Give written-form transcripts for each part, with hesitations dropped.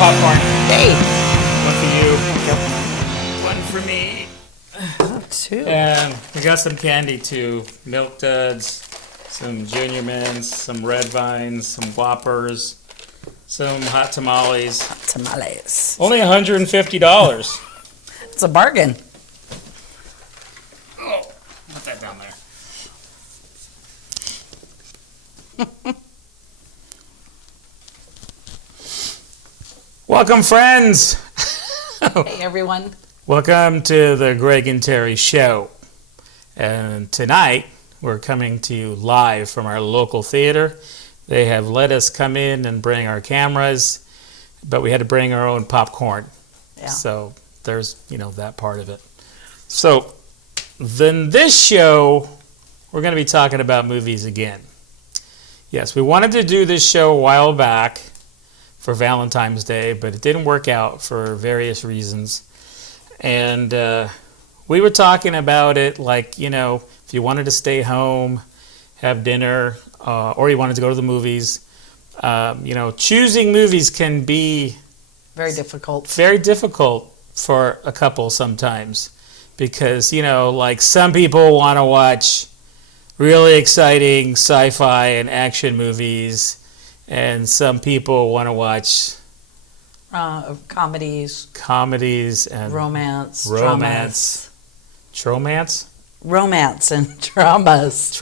Popcorn. Hey. One for you. One for me. Oh, two. And we got some candy too. Milk Duds, some Junior Mints, some Red Vines, some Whoppers, some hot tamales. Tamales. Only $150. It's a bargain. Oh, put that down there. Welcome, friends. Hey, everyone. Welcome to the Greg and Terry Show. And tonight, we're coming to you live from our local theater. They have let us come in and bring our cameras, but we had to bring our own popcorn. Yeah. So there's, that part of it. So then this show, we're going to be talking about movies again. Yes, we wanted to do this show a while back for Valentine's Day, but it didn't work out for various reasons. And we were talking about it like, if you wanted to stay home, have dinner, or you wanted to go to the movies, choosing movies can be very difficult. Very difficult for a couple sometimes. Because, like some people want to watch really exciting sci-fi and action movies, and some people want to watch comedies and romance and dramas.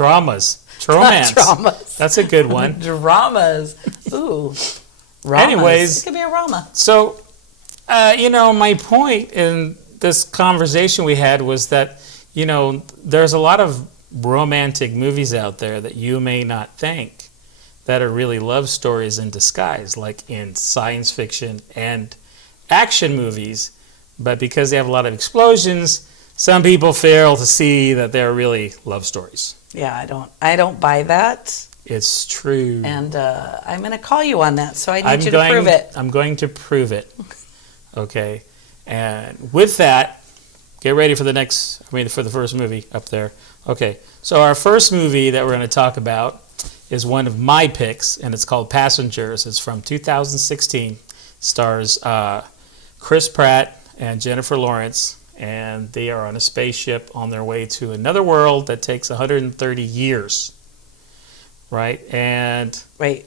Traumas. That's a good one. Dramas. Ooh. Ramas. Anyways, it could be a Rama. So, my point in this conversation we had was that, there's a lot of romantic movies out there that you may not think that are really love stories in disguise, like in science fiction and action movies. But because they have a lot of explosions, some people fail to see that they're really love stories. Yeah, I don't buy that. It's true. And I'm going to call you on that, so I need you to prove it. I'm going to prove it. Okay. And with that, get ready for for the first movie up there. Okay. So our first movie that we're going to talk about is one of my picks, and it's called Passengers. It's from 2016. Stars Chris Pratt and Jennifer Lawrence, and they are on a spaceship on their way to another world that takes 130 years. Right? And wait,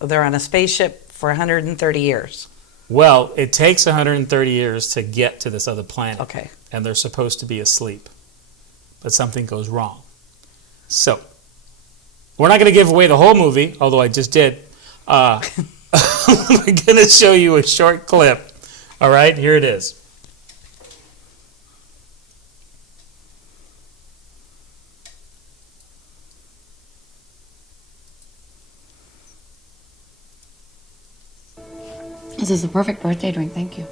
they're on a spaceship for 130 years. Well, it takes 130 years to get to this other planet. Okay. And they're supposed to be asleep. But something goes wrong. So, we're not going to give away the whole movie, although I just did. I'm going to show you a short clip. All right, here it is. This is the perfect birthday drink, thank you.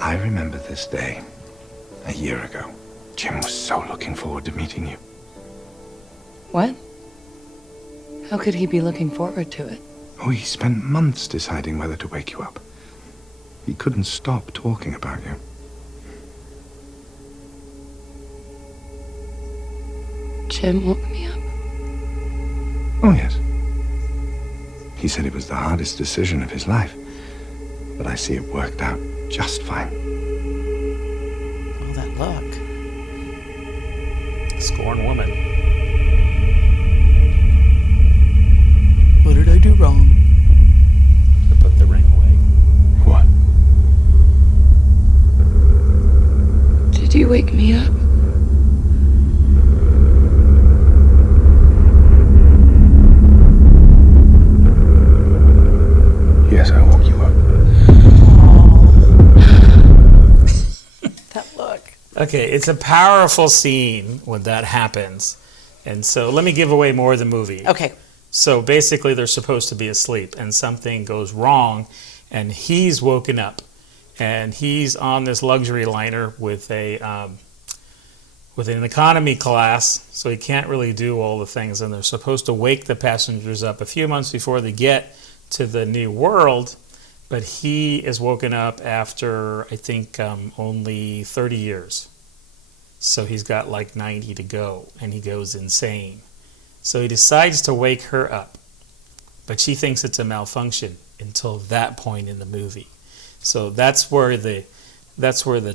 I remember this day a year ago. Jim was so looking forward to meeting you. What? How could he be looking forward to it? Oh, he spent months deciding whether to wake you up. He couldn't stop talking about you. Jim woke me up. Oh, yes. He said it was the hardest decision of his life. But I see it worked out just fine. Oh, that look. Scorned woman. What did I do wrong? To put the ring away. What? Did you wake me up? Yes, I woke you up. That look. Okay, it's a powerful scene when that happens. And so let me give away more of the movie. Okay. So basically they're supposed to be asleep and something goes wrong and he's woken up and he's on this luxury liner with an economy class, so he can't really do all the things, and they're supposed to wake the passengers up a few months before they get to the new world, but he is woken up after I think only 30 years. So he's got like 90 to go and he goes insane. So he decides to wake her up, but she thinks it's a malfunction until that point in the movie. So that's where the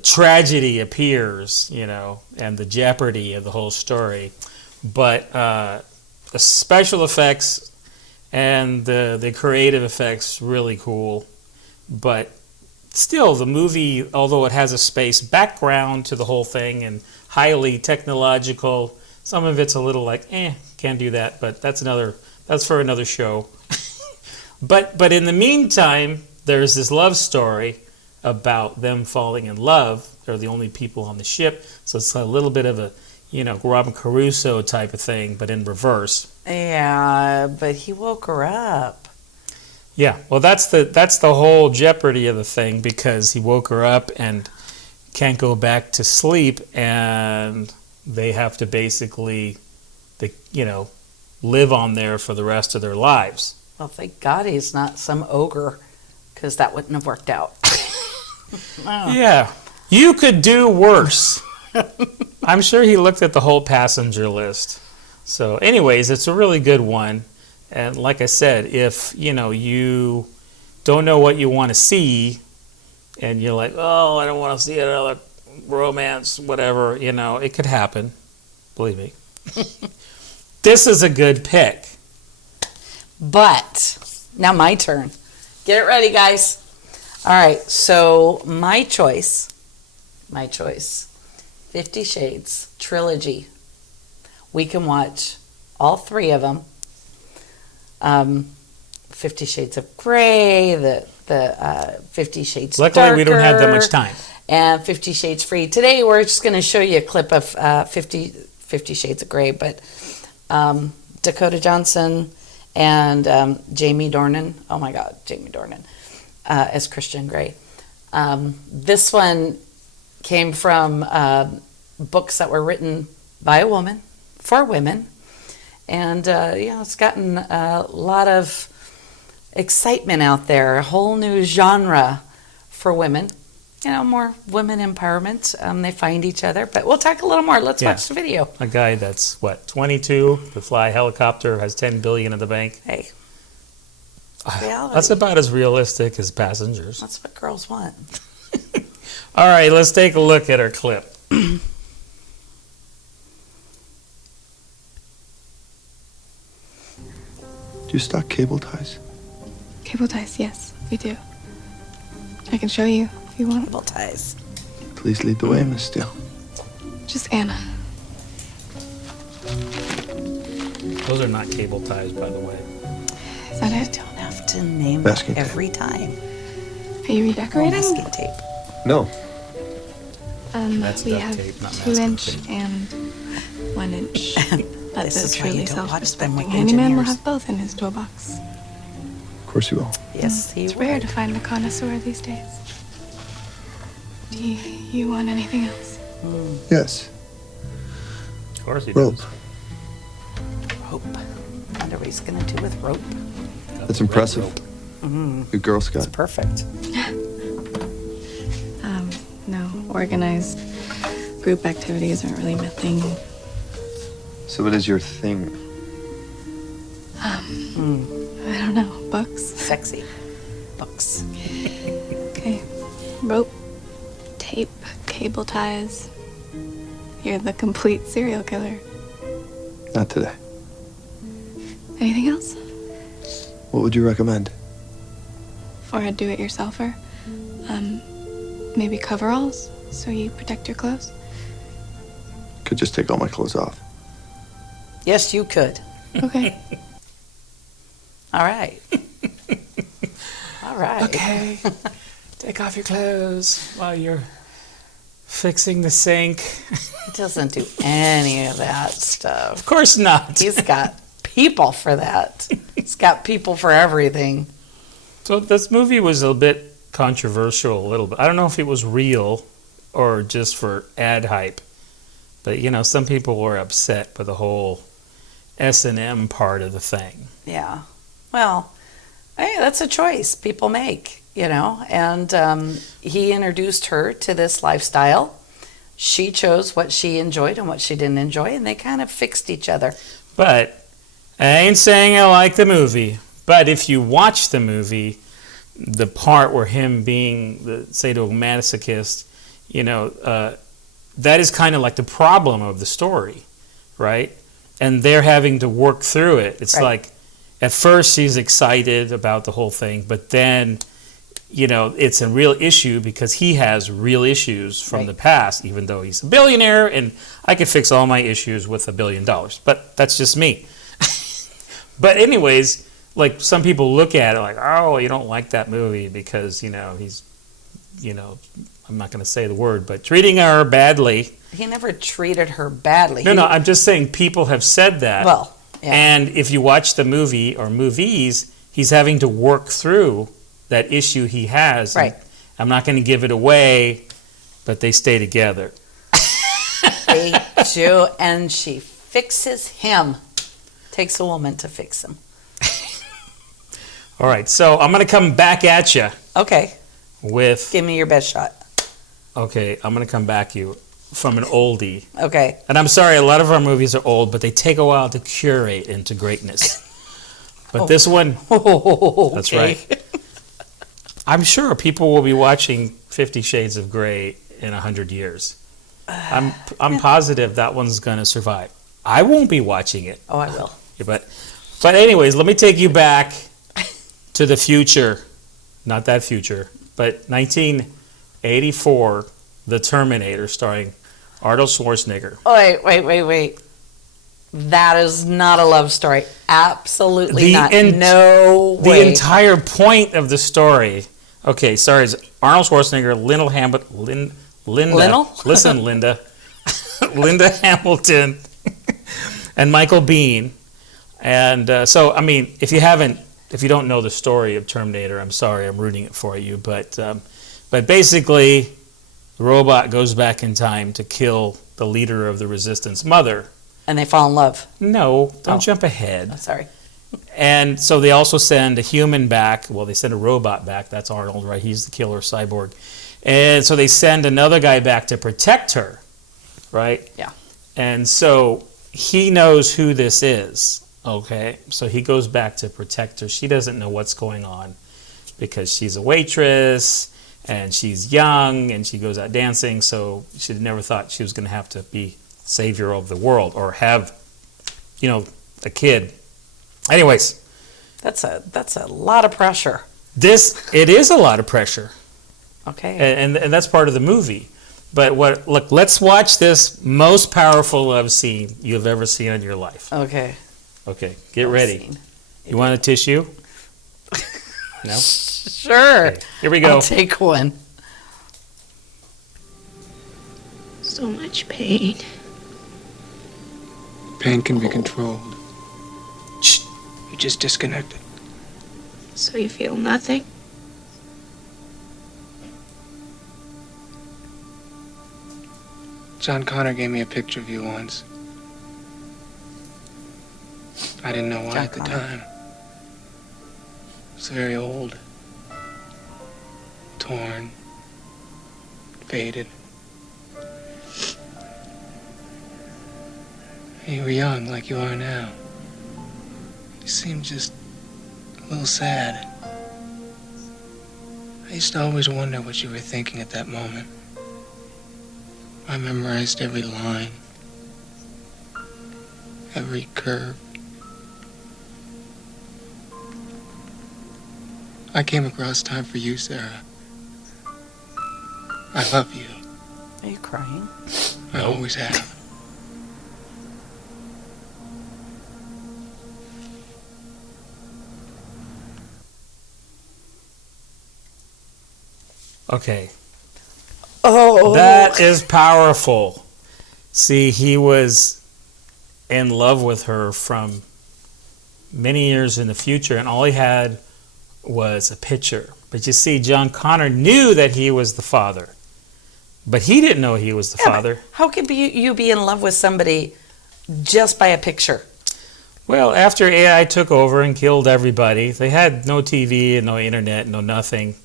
tragedy appears, you know, and the jeopardy of the whole story. But the special effects and the creative effects really cool. But still, the movie, although it has a space background to the whole thing and highly technological, some of it's a little like, can't do that, but that's for another show. But in the meantime, there's this love story about them falling in love. They're the only people on the ship, so it's a little bit of a, you know, Robin Crusoe type of thing, but in reverse. Yeah, but he woke her up. Yeah, well, that's the whole jeopardy of the thing, because he woke her up and can't go back to sleep, and they have to basically, live on there for the rest of their lives. Well, thank God he's not some ogre, because that wouldn't have worked out. Oh. Yeah, you could do worse. I'm sure he looked at the whole passenger list. So anyways, it's a really good one. And like I said, if you don't know what you want to see and you're like, oh, I don't want to see another romance, whatever, it could happen. Believe me. This is a good pick. But now my turn. Get it ready, guys. All right, so my choice, 50 Shades trilogy. We can watch all three of them. 50 Shades of Grey, the 50 Shades Luckily, Darker. we don't have that much time. And 50 Shades Free. Today, we're just going to show you a clip of 50 Shades of Grey, but Dakota Johnson and Jamie Dornan. Oh my God, Jamie Dornan as Christian Grey. This one came from books that were written by a woman for women. And, it's gotten a lot of excitement out there, a whole new genre for women. More women empowerment. They find each other. But we'll talk a little more. Let's watch the video. A guy that's, 22, to fly a helicopter, has $10 billion in the bank. Hey. Reality. That's about as realistic as Passengers. That's what girls want. All right, let's take a look at our clip. Do you stock cable ties? Cable ties, yes, we do. I can show you if you want. Cable ties. Please lead the way, Miss Steele. Just Anna. Those are not cable ties, by the way. Is that it? Don't have to name Masking it tape. every time. Are you redecorating? Masking tape. No. That's We duct have tape, not 2-inch masking tape. and 1-inch. But This the is why you truly don't watch them with self-respecting handyman will engineers. have both in his toolbox. Of course you will. Yes, he It's would. rare to find a connoisseur these days. Do you want anything else? Yes. Of course he Rope. does. Rope. Wonder what he's gonna do with rope. That's impressive. Good Girl It's Scout. perfect. No, organized group activities aren't really my thing. So what is your thing? I don't know, books. Sexy. Books. Okay. Rope, tape, cable ties. You're the complete serial killer. Not today. Anything else? What would you recommend? For a do-it-yourselfer? Maybe coveralls so you protect your clothes? Could just take all my clothes off. Yes, you could. Okay. All right. All right. Okay. Take off your clothes while you're fixing the sink. He doesn't do any of that stuff. Of course not. He's got people for that. He's got people for everything. So this movie was a bit controversial, a little bit. I don't know if it was real or just for ad hype, but some people were upset by the whole S&M part of the thing. Yeah. Well, hey, that's a choice people make, and he introduced her to this lifestyle. She chose what she enjoyed and what she didn't enjoy, and they kind of fixed each other. But I ain't saying I like the movie, but if you watch the movie, the part where him being the sadomasochist, that is kind of like the problem of the story, right? And they're having to work through it. It's Right. like, at first she's excited about the whole thing, but then, it's a real issue because he has real issues from Right. the past, even though he's a billionaire and I could fix all my issues with $1 billion. But that's just me. But anyways, like some people look at it like, oh, you don't like that movie because, he's, I'm not going to say the word, but treating her badly. He never treated her badly. No, I'm just saying people have said that. Well, yeah. And if you watch the movie or movies, he's having to work through that issue he has. Right. I'm not going to give it away, but they stay together. They do, and she fixes him. Takes a woman to fix him. All right, so I'm going to come back at you Okay, with, give me your best shot. okay, I'm going to come back you from an oldie. Okay. And I'm sorry, a lot of our movies are old, but they take a while to curate into greatness. But this one, that's right. I'm sure people will be watching 50 Shades of Grey in 100 years. I'm positive that one's going to survive. I won't be watching it. Oh, I will. But anyways, let me take you back to the future. Not that future, but 1984, The Terminator, starring Arnold Schwarzenegger. Oh, wait. That is not a love story. Absolutely The not. en- No The way. entire point of the story. Okay, sorry, it's Arnold Schwarzenegger, Linda. Linnell? Listen, Linda. Linda Hamilton and Michael Biehn. And so, I mean, if you don't know the story of Terminator, I'm sorry, I'm rooting it for you. But basically, the robot goes back in time to kill the leader of the Resistance, Mother. And they fall in love. No, don't Oh. jump ahead. Oh, sorry. And so they also send a human back. Well, they send a robot back. That's Arnold, right? He's the killer cyborg. And so they send another guy back to protect her, right? Yeah. And so he knows who this is, okay? So he goes back to protect her. She doesn't know what's going on because she's a waitress and she's young and she goes out dancing. So she never thought she was going to have to be savior of the world or have, a kid. Anyways, That's a lot of pressure. it is a lot of pressure. Okay. And that's part of the movie. But look, let's watch this most powerful love scene you've ever seen in your life. Okay. Okay, get ready. Scene. You want a tissue? No? Sure. Okay, here we go. I'll take one. So much pain. Pain can be controlled. Shh. You just disconnected. So you feel nothing? John Connor gave me a picture of you once. I didn't know why John at the Connor. time. It's very old. Torn. Faded. You were young like you are now. You seemed just a little sad. I used to always wonder what you were thinking at that moment. I memorized every line, every curve. I came across time for you, Sarah. I love you. Are you crying? I always have. Okay. Oh. That is powerful. See, he was in love with her from many years in the future, and all he had was a picture. But you see, John Connor knew that he was the father, but he didn't know he was the father. How could you be in love with somebody just by a picture? Well, after AI took over and killed everybody, they had no TV and no internet, no nothing,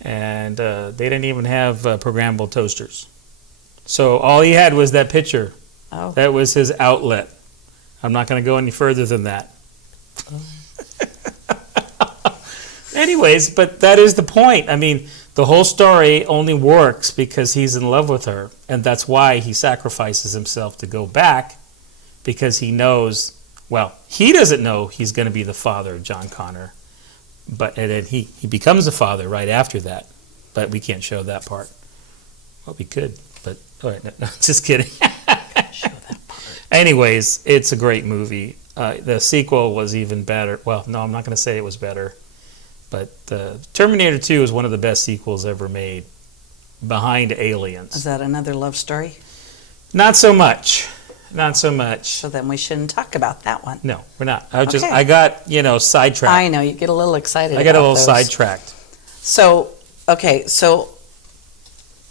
and they didn't even have programmable toasters. So all he had was that picture. Oh. That was his outlet. I'm not going to go any further than that. Anyways, but that is the point. I mean, the whole story only works because he's in love with her, and that's why he sacrifices himself to go back, because he knows, well, he doesn't know he's going to be the father of John Connor, and then he becomes the father right after that, but we can't show that part. Well, we could, but all right, no, just kidding. Show that part. Anyways, it's a great movie. The sequel was even better. Well, no, I'm not going to say it was better. But Terminator 2 is one of the best sequels ever made, behind Aliens. Is that another love story? Not so much. Not so much. So then we shouldn't talk about that one. No, we're not. I Okay. got, sidetracked. I know, you get a little excited I got a about little those. sidetracked. So, okay, so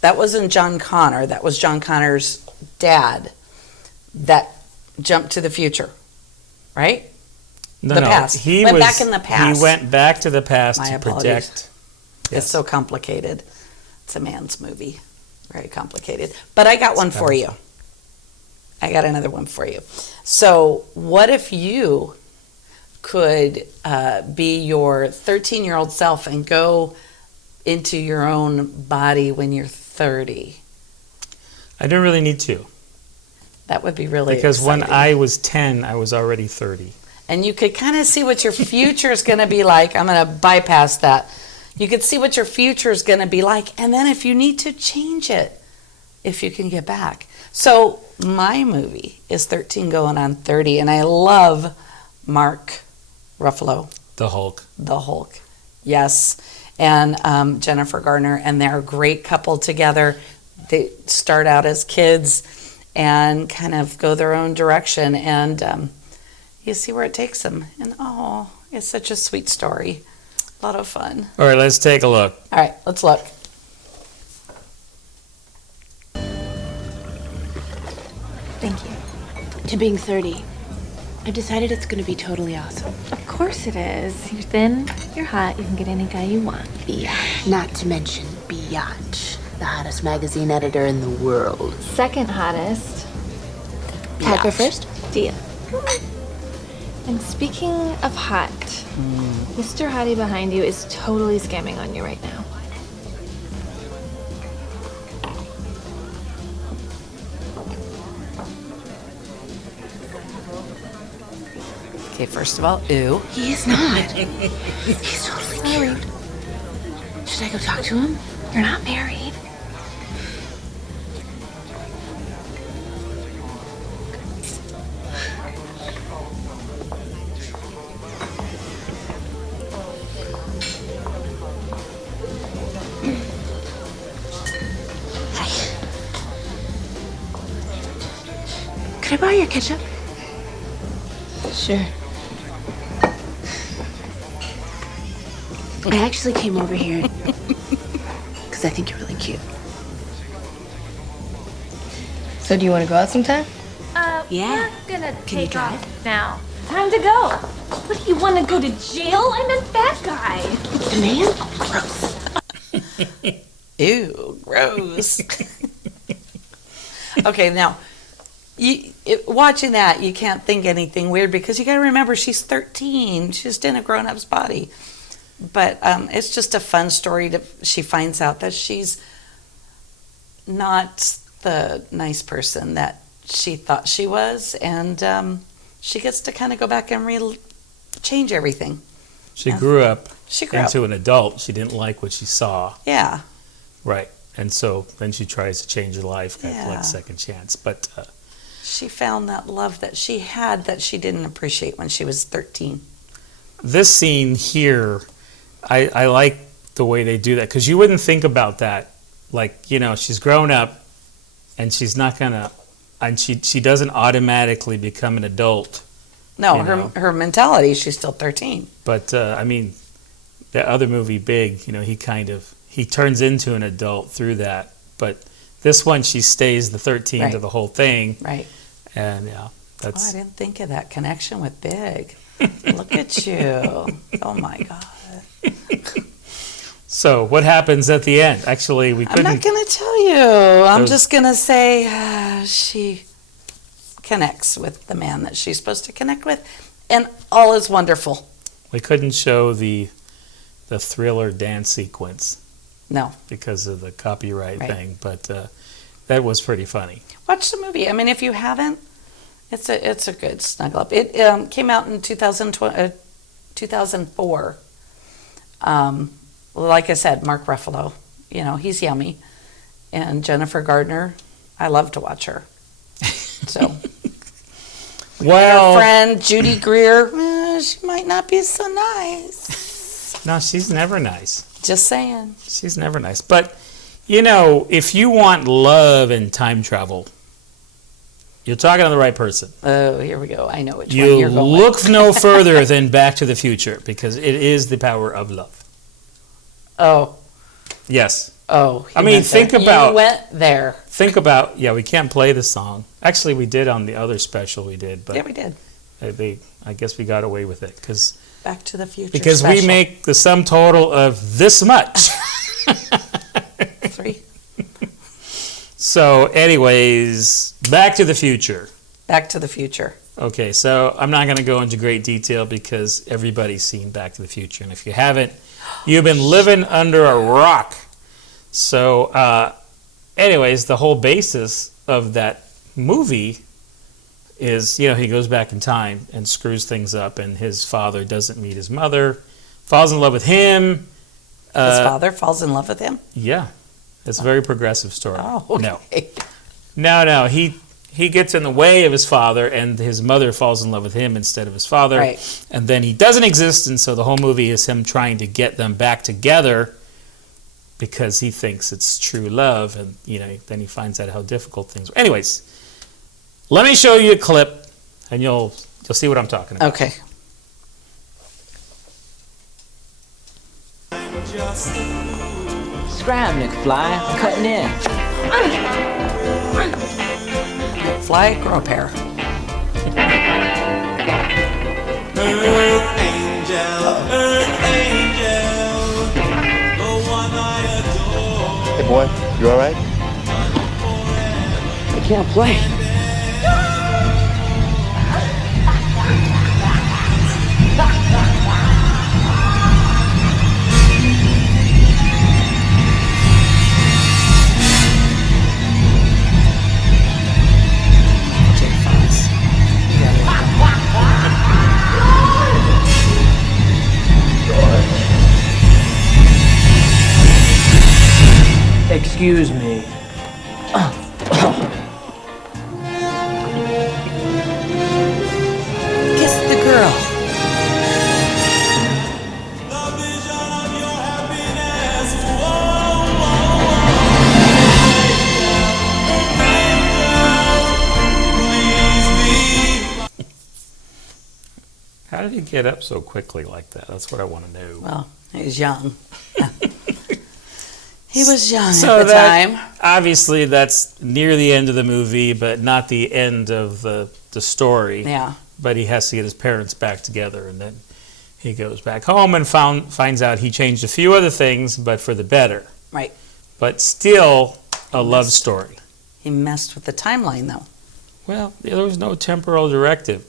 that wasn't John Connor. That was John Connor's dad that jumped to the future, right? No, The no. past. He Went was, back in the past. He went back to the past My to apologies. protect. It's Yes. so complicated. It's a man's movie. Very complicated. But I got one for you. I got another one for you. So, what if you could be your 13-year-old self and go into your own body when you're 30? I don't really need to. That would be really Because when exciting. I was 10, I was already 30. And you could kind of see what your future is going to be like. I'm going to bypass that. You could see what your future is going to be like. And then if you need to change it, if you can get back. So my movie is 13 going on 30. And I love Mark Ruffalo, The Hulk. the Hulk. Yes. And Jennifer Garner. And they're a great couple together. They start out as kids and kind of go their own direction. And you see where it takes them. And oh, it's such a sweet story. A lot of fun. All right, let's take a look. All right, let's look. Thank you. To being 30, I've decided it's going to be totally awesome. Of course it is. You're thin, you're hot, you can get any guy you want. Biatch. Not to mention Biatch, the hottest magazine editor in the world. Second hottest. Tag her first? Deal. And speaking of hot, Mr. Hottie behind you is totally scamming on you right now. Okay, first of all, ew. He is not. He's totally cute. Should I go talk to him? You're not married. Could I borrow your ketchup? Sure. I actually came over here because I think you're really cute. So do you want to go out sometime? Yeah. We're gonna Can you take drive? off now. Time to go. What, do you want to go to jail? I'm a bad guy. The man? Gross. Ew, gross. Okay, now, watching that, you can't think anything weird because you got to remember she's 13. She's just in a grown-up's body. But it's just a fun story. She finds out that she's not the nice person that she thought she was, and she gets to kind of go back and change everything. She grew up She grew up. into an adult. She didn't like what she saw. Yeah. Right. And so then she tries to change her life, kind of Yeah. like second chance. But She found that love that she had that she didn't appreciate when she was 13. this scene here, I like the way they do that because you wouldn't think about that. Like, you know, she's grown up and she's not going to, and she doesn't automatically become an adult. No, You know. her mentality, she's still 13. But, I mean, the other movie, Big, you know, he turns into an adult through that. But this one, she stays the 13 to Right. the whole thing. Right. And, yeah, Oh, that's... I didn't think of that connection with Big. Look at you. Oh, my God. So, what happens at the end? Actually, we I'm couldn't... not going to tell you. I'm There's- just going to say she connects with the man that she's supposed to connect with. And all is wonderful. We couldn't show the Thriller dance sequence No. because of the copyright Right. thing, but that was pretty funny. Watch the movie. I mean, if you haven't, it's a good snuggle up. It came out in 2004. Like I said, Mark Ruffalo, you know, he's yummy. And Jennifer Gardner, I love to watch her. So, Well, her friend Judy Greer, she might not be so nice. no, she's never nice. Just saying. She's never nice. But, you know, if you want love and time travel, you're talking to the right person. Oh, here we go. I know which one You you're going look no further than Back to the Future because it is the power of love. Oh, Yes. oh. I you mean, went think there. about- You went there. Think about, yeah, we can't play the song. Actually, we did on the other special we did, but Yeah, we did. I guess we got away with it because Back to the Future we special. make the sum total of this much. 3. So, anyways, Back to the Future. Back to the Future. Okay, so I'm not going to go into great detail because everybody's seen Back to the Future, and if you haven't, you've been living under a rock. So, anyways, the whole basis of that movie is, you know, he goes back in time and screws things up, and his father doesn't meet his mother, falls in love with him. His father falls in love with him? Yeah, it's a very progressive story. Oh, okay. No, he gets in the way of his father, and his mother falls in love with him instead of his father. Right. And then he doesn't exist, and so the whole movie is him trying to get them back together because he thinks it's true love, and you know, then he finds out how difficult things are. Anyways, let me show you a clip, and you'll see what I'm talking about. Okay. Scram, McFly. I'm cutting in. Fly, grow a pair. Hey boy, you alright? I can't play. Jake Fox. You gotta love him. Excuse me. Kiss the girl. How did he get up so quickly like that? That's what I want to know. Well, he was young. He was young So at the time. Obviously, that's near the end of the movie, but not the end of the story. Yeah. But he has to get his parents back together, and then he goes back home and finds out he changed a few other things, but for the better. Right. But still a love story. He messed with the timeline, though. Well, there was no temporal directive.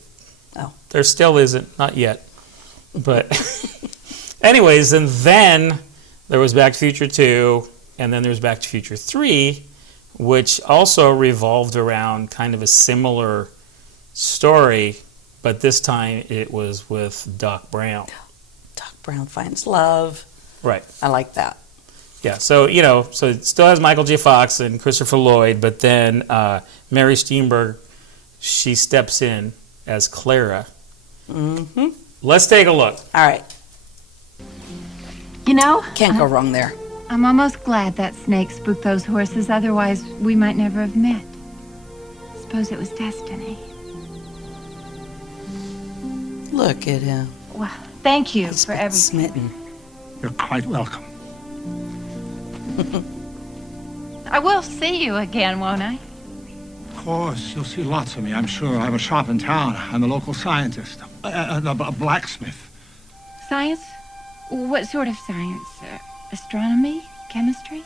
Oh. There still isn't, not yet. But anyways, and then there was Back to the Future 2, and then there was Back to the Future 3, which also revolved around kind of a similar story, but this time it was with Doc Brown. Doc Brown finds love. Right. I like that. Yeah, so, so it still has Michael J. Fox and Christopher Lloyd, but then Mary Steenburgen, she steps in as Clara. Mm-hmm. Let's take a look. All right. You know, Can't go wrong there. I'm almost glad that snake spooked those horses, otherwise we might never have met. Suppose it was destiny. Look at him. Well, thank you for everything. Smitten. You're quite welcome. I will see you again, won't I? Of course, you'll see lots of me, I'm sure. I have a shop in town. I'm a local scientist. A blacksmith. Science? What sort of science? Astronomy? Chemistry?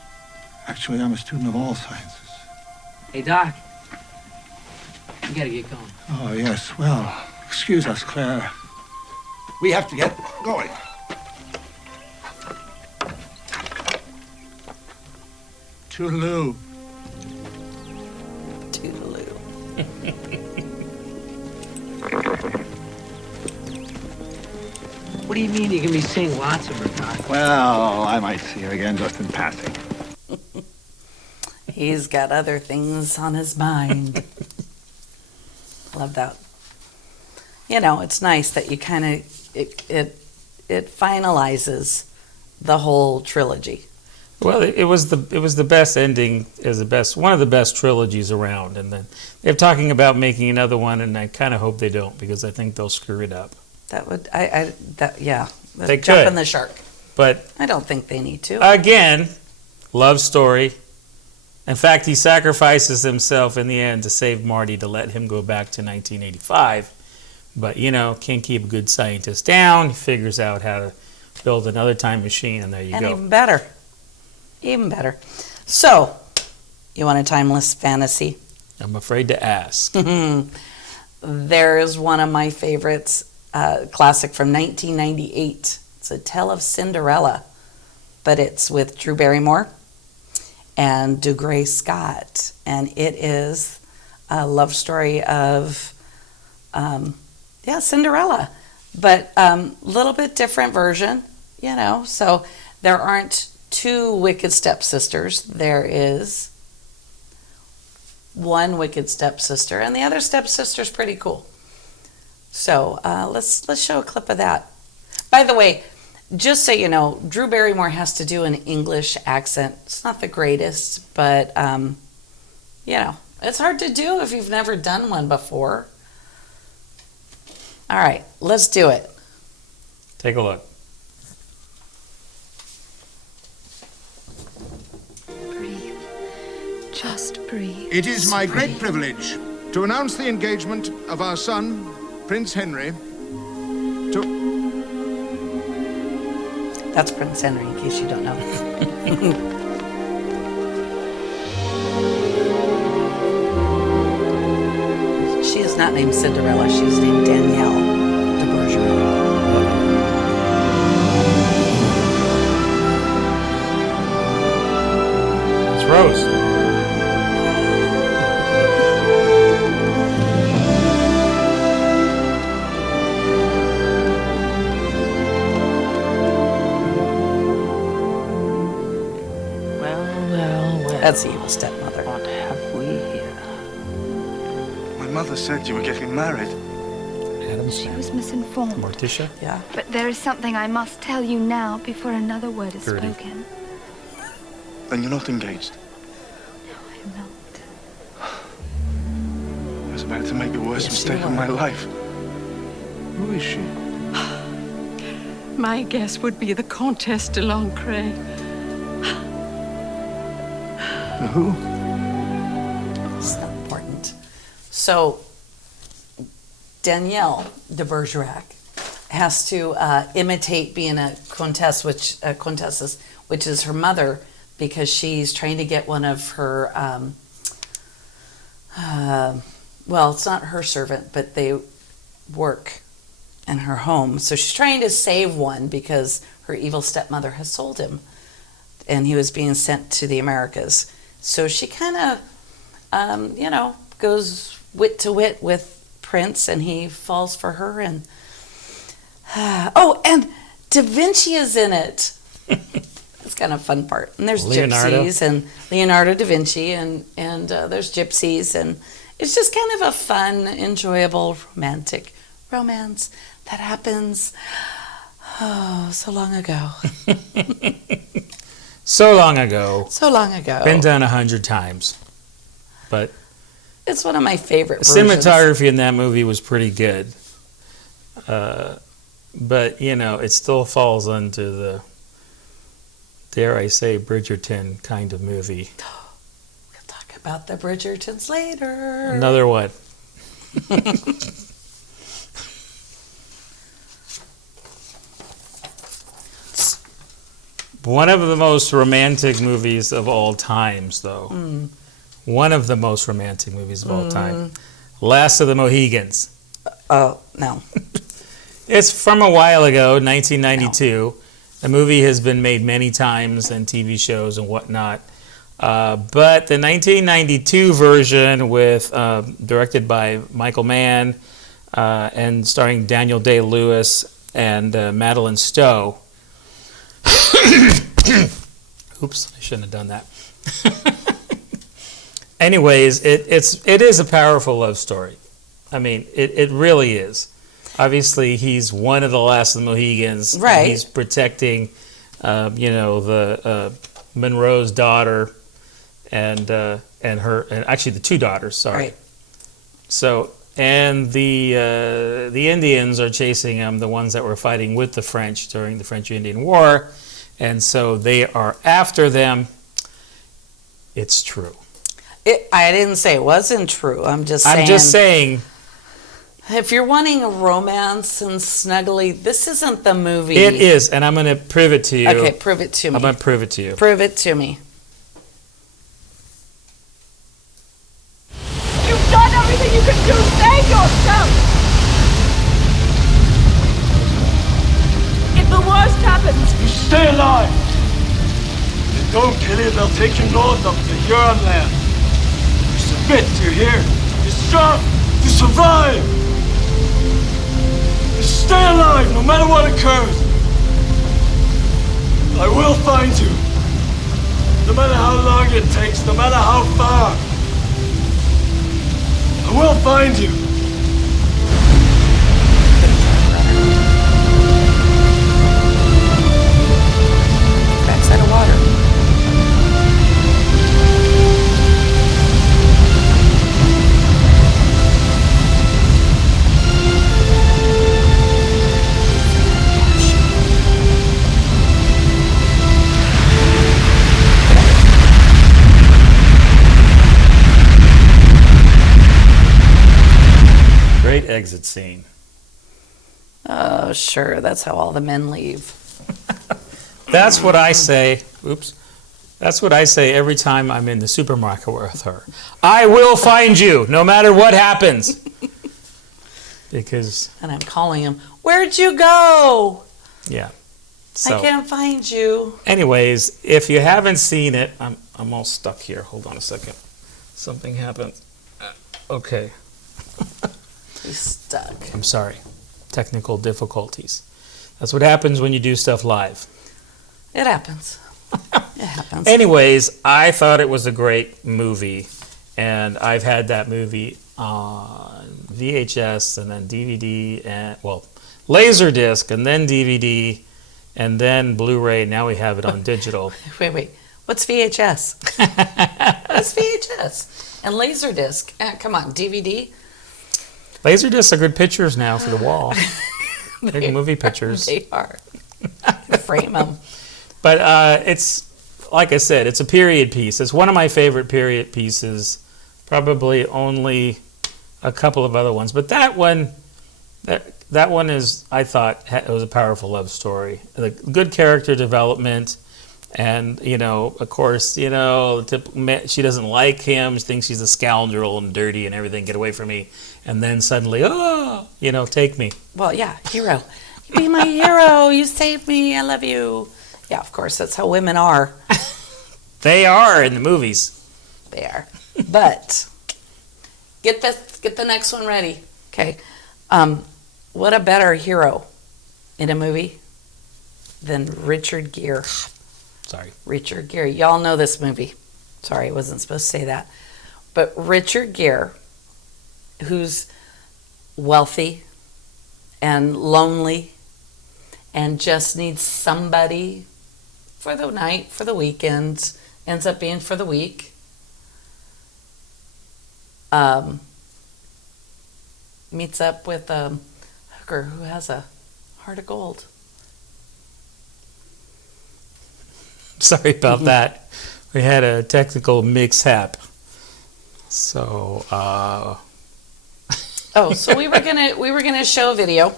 Actually, I'm a student of all sciences. Hey, Doc. You gotta get going. Oh, yes. Well, excuse us, Claire. We have to get going. Toodaloo. Toodaloo. What do you mean you can be seeing lots of her, Doc? Well, I might see her again just in passing. He's got other things on his mind. Love that. It's nice that you kind of it finalizes the whole trilogy. Well, it was the best ending, one of the best trilogies around, and then they're talking about making another one, and I kind of hope they don't because I think they'll screw it up. That would They jump could. in the shark. But I don't think they need to. Again, love story. In fact, he sacrifices himself in the end to save Marty to let him go back to 1985. But can't keep a good scientist down. He figures out how to build another time machine, and there you And go. even better. Even better. So, you want a timeless fantasy? I'm afraid to ask. There's one of my favorites, classic from 1998. It's A Tale of Cinderella, but it's with Drew Barrymore and Dougray Scott, and it is a love story of, Cinderella, but a little bit different version, So there aren't two wicked stepsisters. There is one wicked stepsister, and the other stepsister's pretty cool. So let's show a clip of that. By the way, just so you know, Drew Barrymore has to do an English accent. It's not the greatest, but it's hard to do if you've never done one before. All right, let's do it. Take a look. Breathe. Just breathe. It is my great privilege to announce the engagement of our son, Prince Henry, to... That's Prince Henry, in case you don't know. She is not named Cinderella. She's named Danielle de Bergerac. It's Rose. That's the evil stepmother. What have we here? My mother said you were getting married. Adam She was misinformed. Morticia? Yeah. But there is something I must tell you now before another word is Gertie. spoken. Then you're not engaged. I'm not. I was about to make the worst Yes, mistake you of my were. life. Who is she? My guess would be the Comtesse de Lancret. Who? It's not important. So, Danielle de Bergerac has to imitate being a countess, which is her mother, because she's trying to get one of her. Well, it's not her servant, but they work in her home. So she's trying to save one because her evil stepmother has sold him, and he was being sent to the Americas. So she kind of, goes wit to wit with Prince, and he falls for her. And and Da Vinci is in it. It's kind of a fun part. And there's Leonardo. gypsies and Leonardo da Vinci, and there's gypsies, and it's just kind of a fun, enjoyable, romantic romance that happens so long ago. So long ago. So long ago. Been done 100 times. But It's one of my favorite the versions. cinematography in that movie was pretty good. But, it still falls into the, dare I say, Bridgerton kind of movie. We'll talk about the Bridgertons later. Another one. One of the most romantic movies of all times, though. One of the most romantic movies of all time. Last of the Mohegans. Oh, no. It's from a while ago, 1992. The movie has been made many times in TV shows and whatnot. But the 1992 version, with directed by Michael Mann and starring Daniel Day-Lewis and Madeline Stowe. Oops, I shouldn't have done that. Anyways, it is a powerful love story. I mean, it really is. Obviously, he's one of the last of the Mohegans. Right. He's protecting, the Monroe's daughter, and actually the two daughters. Sorry. Right. So, and the Indians are chasing him, the ones that were fighting with the French during the French-Indian War, and so they are after them. It's true. I didn't say it wasn't true. I'm just saying. If you're wanting a romance and snuggly, this isn't the movie. It is, and I'm going to prove it to you. Okay, prove it to me. I'm going to prove it to you. Prove it to me. You've done everything you could do. Save yourself. If the worst happens, You stay alive. If they don't kill you, they'll take you north up to Huron land. You submit, you hear? You're strong. You survive. You stay alive no matter what occurs. I will find you. No matter how long it takes, no matter how far. I will find you. Backside of water. Great exit scene. Oh, sure. That's how all the men leave. That's what I say. Oops. That's what I say every time I'm in the supermarket with her. I will find you, no matter what happens. Because. And I'm calling him. Where'd you go? Yeah. So, I can't find you. anyways, if you haven't seen it, I'm all stuck here. Hold on a second. Something happened. Okay. He's stuck. I'm sorry. Technical difficulties. That's what happens when you do stuff live. It happens. It happens. Anyways, I thought it was a great movie, and I've had that movie on VHS and then DVD and Laserdisc and then DVD and then Blu-ray. Now we have it on digital. Wait. What's VHS? What's VHS? And Laserdisc. Come on, DVD? Laserdiscs are good pictures now for the wall. Big movie pictures. They are. Frame them. But it's, like I said, it's a period piece. It's one of my favorite period pieces. Probably only a couple of other ones. But that one is, I thought, it was a powerful love story. The good character development. And, of course, she doesn't like him. She thinks he's a scoundrel and dirty and everything. Get away from me. And then suddenly, take me. Well, yeah, hero. You be my hero. You saved me. I love you. Yeah, of course, that's how women are. They are in the movies. They are. But get the next one ready. Okay. What a better hero in a movie than Richard Gere. Sorry. Richard Gere. Y'all know this movie. Sorry, I wasn't supposed to say that. But Richard Gere, who's wealthy and lonely and just needs somebody for the night, for the weekend, ends up being for the week. Meets up with a hooker who has a heart of gold. Sorry about that. We had a technical mix-hap. So, so we were gonna show a video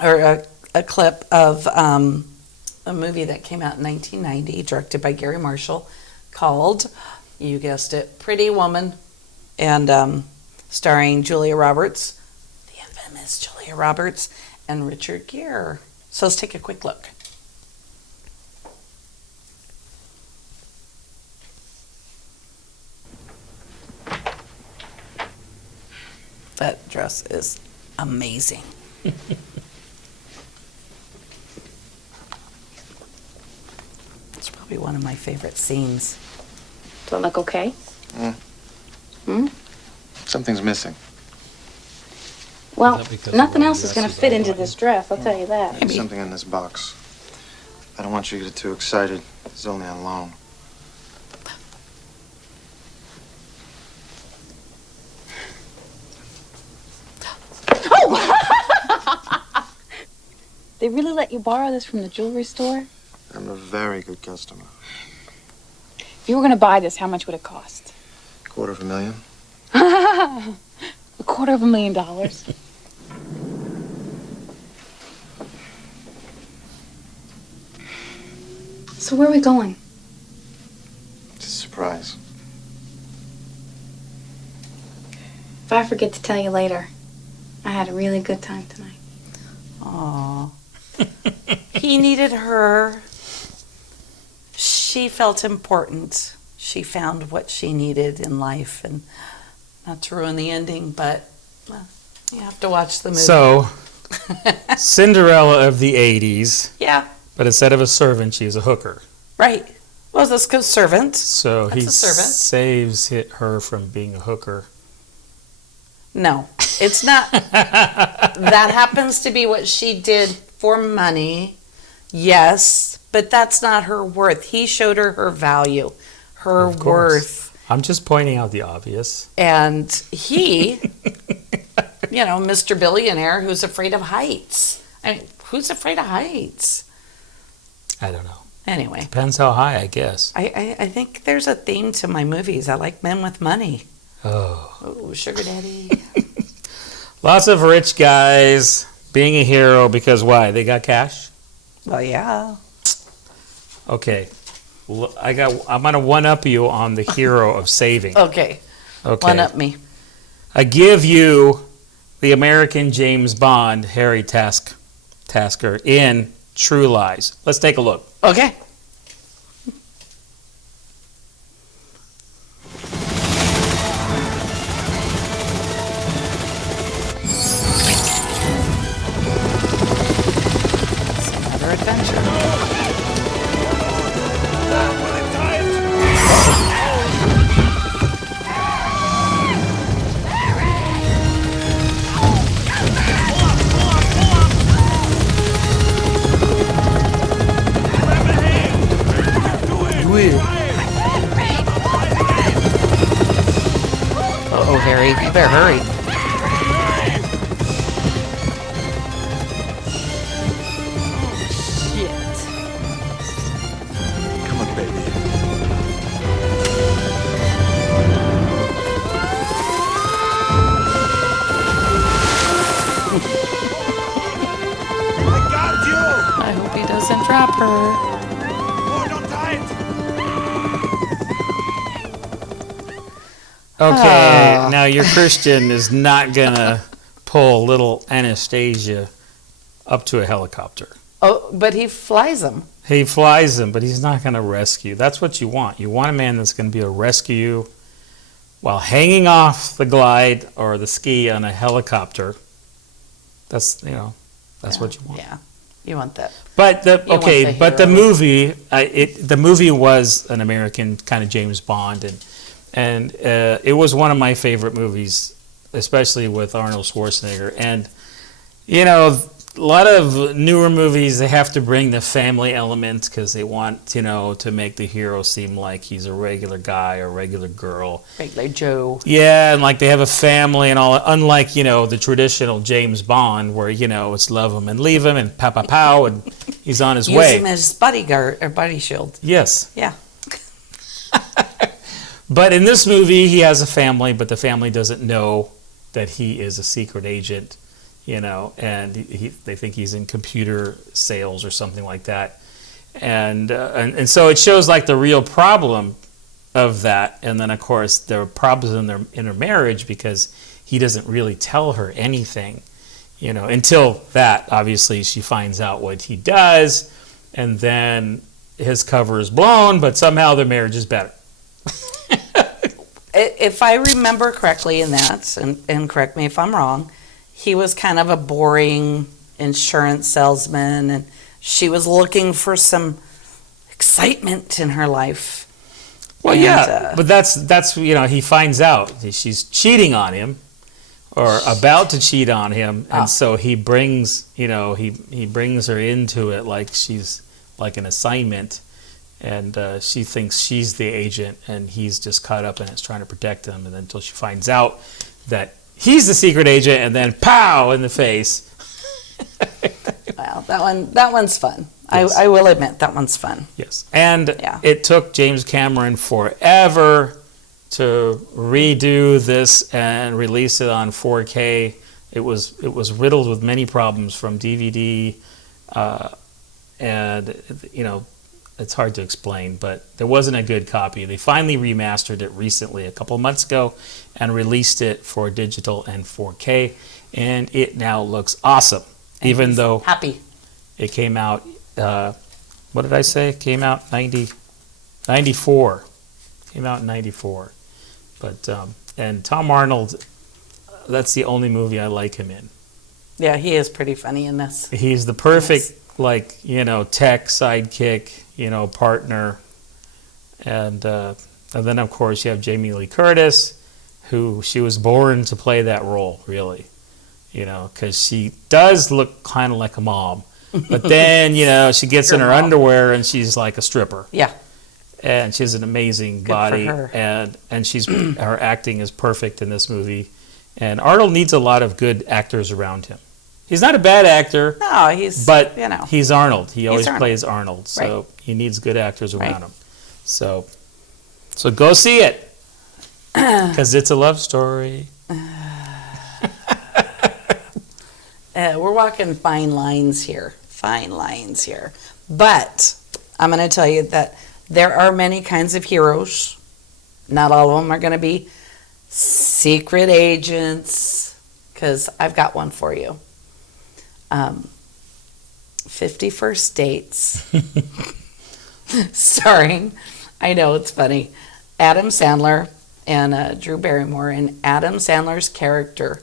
or a clip of a movie that came out in 1990, directed by Gary Marshall, called, you guessed it, Pretty Woman, and starring Julia Roberts, the infamous Julia Roberts, and Richard Gere. So let's take a quick look. That dress is amazing. It's probably one of my favorite scenes. Do I look okay? Something's missing. Well, nothing else is going to fit into this dress, I'll tell you that. There's something in this box. I don't want you to get too excited. It's only on loan. They really let you borrow this from the jewelry store? I'm a very good customer. If you were going to buy this, how much would it cost? $250,000. $250,000. So where are we going? It's a surprise. If I forget to tell you later, I had a really good time tonight. Aww. He needed her. She felt important. She found what she needed in life, and not to ruin the ending, but you have to watch the movie. So, Cinderella of the 80s. Yeah. But instead of a servant, she's a hooker. Right. Well, that's a servant. So That's he a servant. saves her from being a hooker. No, it's not. That happens to be what she did for money. Yes, but that's not her worth. He showed her value, her Of course. worth. I'm just pointing out the obvious. And he, Mr. Billionaire who's afraid of heights. I mean, who's afraid of heights? I don't know. Anyway. Depends how high, I guess. I think there's a theme to my movies. I like men with money. Oh, sugar daddy. Lots of rich guys being a hero because why? They got cash? Well, yeah. Okay. I'm going to one-up you on the hero of saving. Okay. One up me. I give you the American James Bond, Harry Tasker, in True Lies. Let's take a look. Okay. It's another adventure. Harry. You better hurry. Shit. Come on, baby. I hope he doesn't drop her. Okay, now your Christian is not gonna pull little Anastasia up to a helicopter. Oh, but he flies him. He flies him, but he's not gonna rescue. That's what you want. You want a man that's gonna be able to rescue you while hanging off the glide or the ski on a helicopter. That's that's what you want. Yeah, you want that. But the hero. movie, the movie was an American kind of James Bond, and it was one of my favorite movies, especially with Arnold Schwarzenegger. And a lot of newer movies, they have to bring the family element because they want to make the hero seem like he's a regular guy or regular girl. Regular Joe. Yeah, and like they have a family and all. Unlike the traditional James Bond, where it's love him and leave him and pow pow pow, and he's on his Use way. him as bodyguard or body shield. Yes. Yeah. But in this movie, he has a family, but the family doesn't know that he is a secret agent, and they think he's in computer sales or something like that. And so it shows like the real problem of that. And then, of course, there are problems in their marriage because he doesn't really tell her anything, until that, obviously, she finds out what he does, and then his cover is blown, but somehow their marriage is better. If I remember correctly in that, and correct me if I'm wrong, he was kind of a boring insurance salesman, and she was looking for some excitement in her life. Well, but that's he finds out she's cheating on him, or about to cheat on him, and so he brings he brings her into it like she's like an assignment. And she thinks she's the agent, and he's just caught up in it, trying to protect him. And then until she finds out that he's the secret agent, and then pow in the face. Well, that one's fun. Yes. I will admit that one's fun. Yes, and it took James Cameron forever to redo this and release it on 4K. It was riddled with many problems from DVD, and it's hard to explain, but there wasn't a good copy. They finally remastered it recently, a couple of months ago, and released it for digital and 4K, and it now looks awesome. And even though happy. It came out, what did I say? It came out 94. Came out in 94. But, and Tom Arnold, that's the only movie I like him in. Yeah, he is pretty funny in this. He's the perfect, tech sidekick, partner. And then, of course, you have Jamie Lee Curtis, who she was born to play that role, really. Because she does look kind of like a mom. But then, she gets in her underwear and she's like a stripper. Yeah. And she has an amazing body. And she's her acting is perfect in this movie. And Arnold needs a lot of good actors around him. He's not a bad actor. No, he's he's Arnold. He always Arnold. plays Arnold. So Right. he needs good actors around him. So go see it. Because it's a love story. We're walking fine lines here. But I'm going to tell you that there are many kinds of heroes. Not all of them are going to be secret agents. Because I've got one for you. 50 First Dates. Starring, I know it's funny, Adam Sandler and Drew Barrymore. And Adam Sandler's character,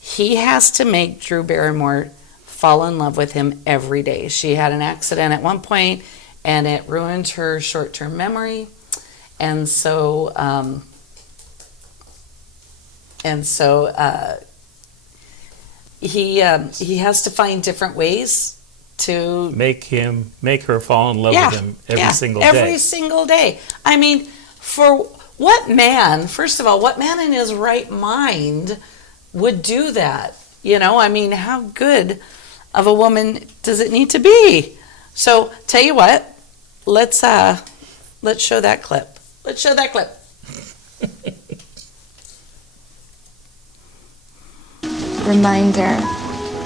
he has to make Drew Barrymore fall in love with him every day. She had an accident at one point, and it ruined her short-term memory. And so he has to find different ways to make her fall in love with him every single day. Every single day. I mean, for What man, first of all, what man in his right mind would do that? You know, I mean, how good of a woman does it need to be? So, tell you what, let's show that clip. Let's show that clip. Reminder,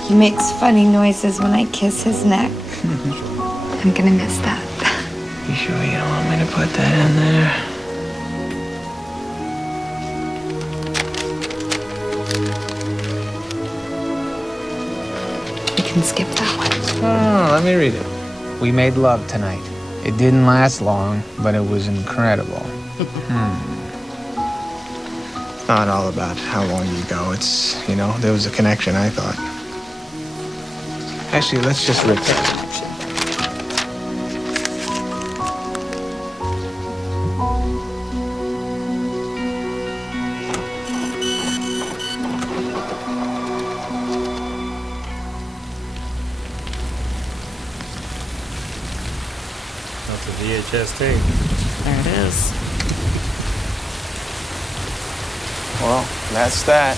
he makes funny noises when I kiss his neck. I'm gonna miss that. You sure you don't want me to put that in there? We can skip that one. Oh, let me read it. We made love tonight. It didn't last long, but it was incredible. It's not all about how long you go. It's, there was a connection, I thought. Actually, let's just rip that. That's a VHS tape. There it is. Well, that's that.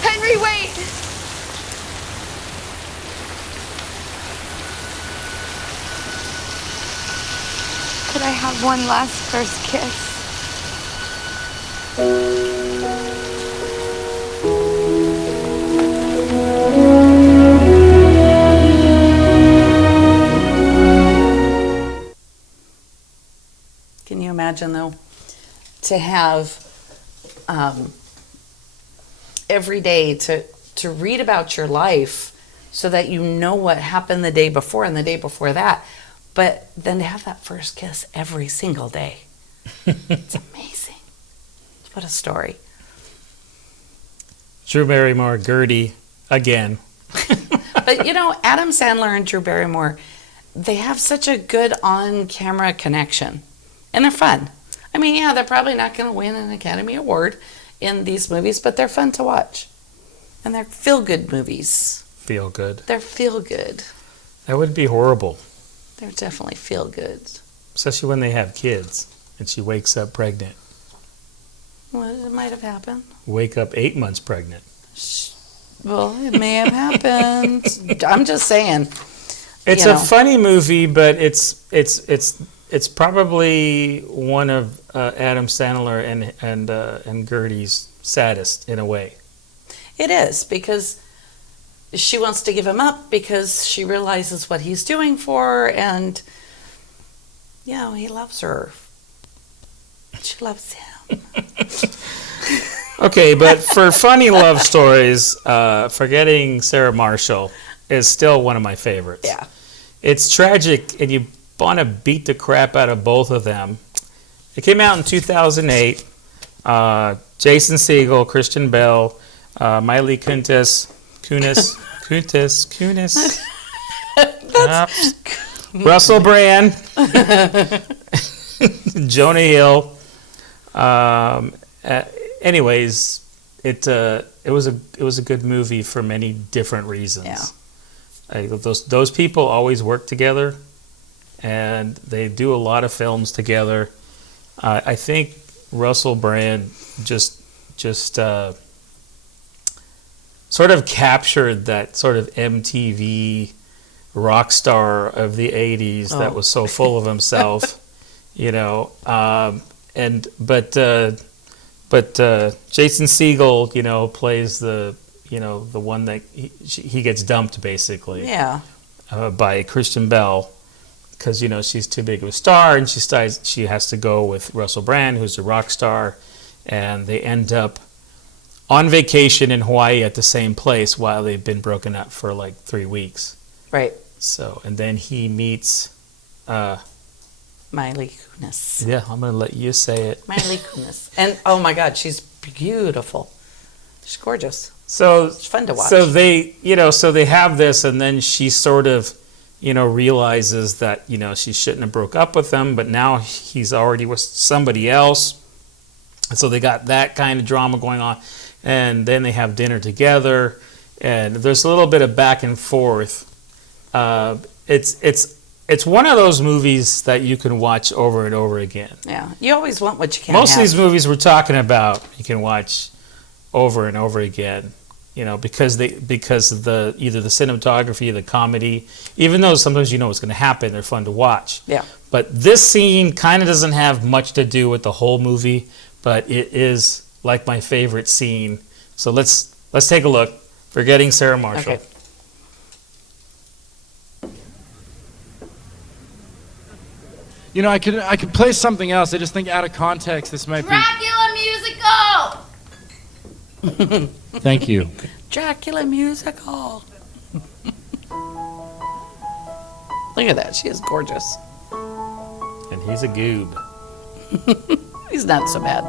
Henry, wait! Could I have one last first kiss? Can you imagine, though, to have every day to read about your life so that you know what happened the day before and the day before that, but then to have that first kiss every single day. It's amazing. What a story. Drew Barrymore, Gertie, again. But, Adam Sandler and Drew Barrymore, they have such a good on-camera connection. And they're fun. I mean, yeah, they're probably not going to win an Academy Award in these movies, but they're fun to watch. And they're feel-good movies. Feel good. They're feel-good. That would be horrible. They're definitely feel-good. Especially when they have kids and she wakes up pregnant. Well, it might have happened. Wake up 8 months pregnant. Well, it may have happened. I'm just saying. It's a funny movie, but it's probably one of Adam Sandler and Gertie's saddest in a way. It is, because she wants to give him up because she realizes what he's doing for her, and he loves her. She loves him. Okay, but for funny love stories, Forgetting Sarah Marshall is still one of my favorites. Yeah. It's tragic, and you want to beat the crap out of both of them. It came out in 2008. Jason Segel, Christian Bale, Miley Kunis, Russell Brand, Jonah Hill. Anyways, it was a good movie for many different reasons. Yeah. Those people always work together, and they do a lot of films together. I think Russell Brand just sort of captured that sort of MTV rock star of the 80s that was so full of himself, But Jason Segel, plays the one that he gets dumped basically. Yeah. By Christian Bale, because she's too big of a star, and she has to go with Russell Brand, who's a rock star, and they end up on vacation in Hawaii at the same place while they've been broken up for like 3 weeks. Right. So, and then he meets Miley Kunis. Yeah, I'm going to let you say it. Miley Kunis. And oh my God, she's beautiful. She's gorgeous. So it's fun to watch. So they, so they have this, and then she sort of, realizes that, she shouldn't have broke up with him, but now he's already with somebody else. And so they got that kind of drama going on. And then they have dinner together, and there's a little bit of back and forth. It's one of those movies that you can watch over and over again. Yeah, you always want what you can't Most have. of these movies we're talking about, you can watch over and over again. You know, because of the either the cinematography, the comedy. Even though sometimes you know what's going to happen, they're fun to watch. Yeah. But this scene kind of doesn't have much to do with the whole movie, but it is like my favorite scene. So let's take a look. Forgetting Sarah Marshall. Okay. You know, I could play something else. I just think out of context, this might be. Dracula musical! Thank you. Dracula musical. Look at that. She is gorgeous. And he's a goob. He's not so bad.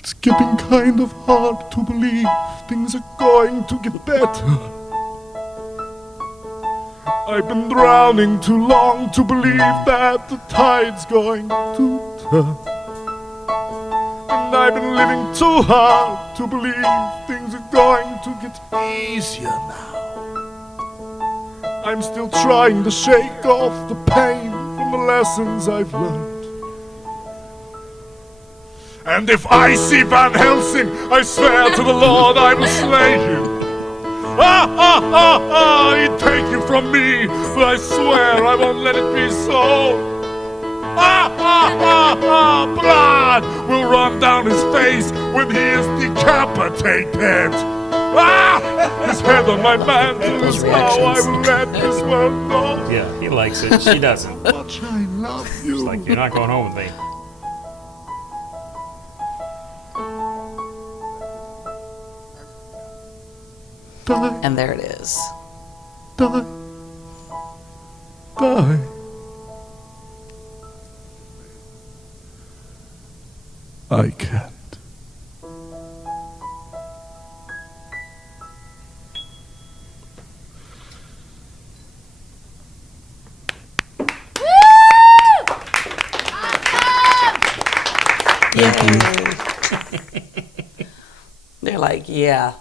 It's getting kind of hard to believe things are going to get better. I've been drowning too long to believe that the tide's going to turn. And I've been living too hard to believe things are going to get easier now. I'm still trying to shake off the pain from the lessons I've learned. And if I see Van Helsing, I swear to the Lord I will slay him. Ah, ah, ah, ah, he'd take you from me, but I swear I won't let it be so. Ah, ah, ah, ah, blood will run down his face when he is decapitated. Ah, his head on my mantle is how I will let this world go. Yeah, he likes it. She doesn't. How much I love you. She's like, you're not going home with me. Die. And there it is. Die. Die. I can't. Thank you. They're like, yeah.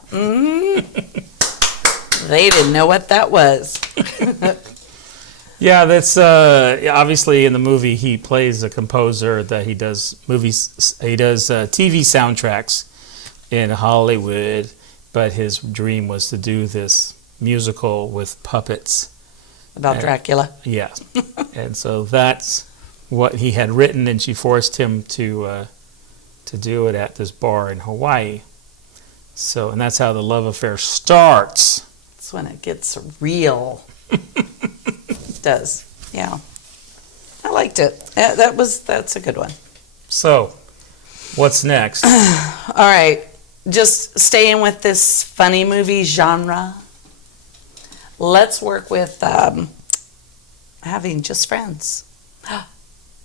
They didn't know what that was. Yeah, that's obviously in the movie he plays a composer that he does movies. He does TV soundtracks in Hollywood, but his dream was to do this musical with puppets About Dracula. Yeah, and so that's what he had written, and she forced him to do it at this bar in Hawaii. So, and that's how the love affair starts. That's when it gets real. It does, yeah. I liked it. That's a good one. So, what's next? All right, just staying with this funny movie genre. Let's work with having just friends.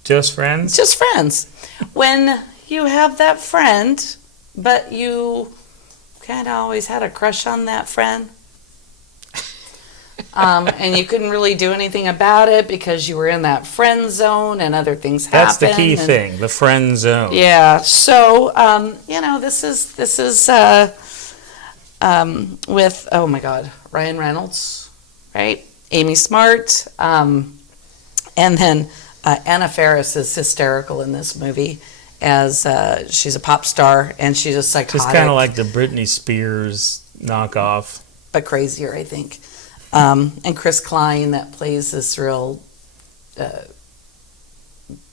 Just friends? Just friends. When you have that friend, but you kind of always had a crush on that friend. And you couldn't really do anything about it because you were in that friend zone and other things happened. That's the key thing, the friend zone. Yeah. So, this is with, oh my God, Ryan Reynolds, right? Amy Smart. And then Anna Faris is hysterical in this movie as she's a pop star and she's a psychotic. Just kind of like the Britney Spears knockoff. But crazier, I think. And Chris Klein that plays this real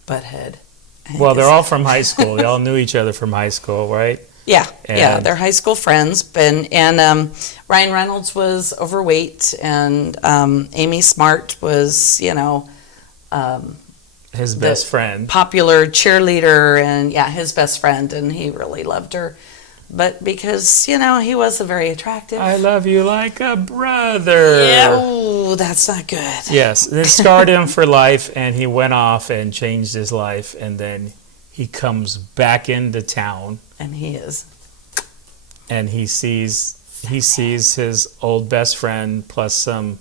butthead. Well, they're all from high school. They all knew each other from high school, right? Yeah, And they're high school friends. And Ryan Reynolds was overweight, and Amy Smart was, his best friend. Popular cheerleader, and his best friend, and he really loved her. But because, he was a very attractive. I love you like a brother. Yeah, ooh, that's not good. Yes, it scarred him for life, and he went off and changed his life, and then he comes back into town. And he is. And he sees his old best friend plus some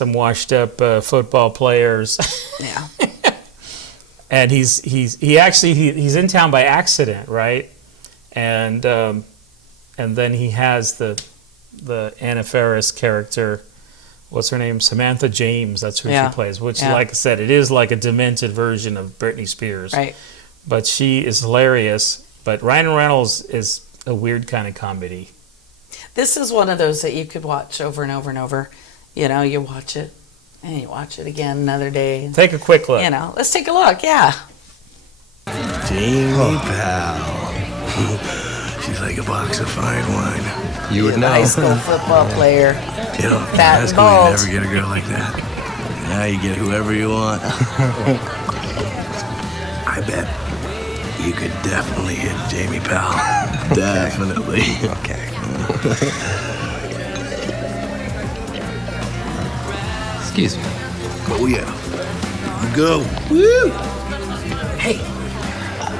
washed up football players. Yeah. and he's in town by accident, right? And then he has the Anna Faris character. What's her name? Samantha James. That's who she plays. Which, like I said, it is like a demented version of Britney Spears. Right. But she is hilarious. But Ryan Reynolds is a weird kind of comedy. This is one of those that you could watch over and over and over. You know, you watch it, and you watch it again another day. Take a quick look. You know, let's take a look. Yeah. Jamie Powell. She's like a box of fine wine. You would know. High school football player. You know, Fat high and school, you bald. never get a girl like that. Now you get whoever you want. I bet you could definitely hit Jamie Powell. Definitely. Okay. Excuse me. Oh, yeah. Go. Woo! Hey,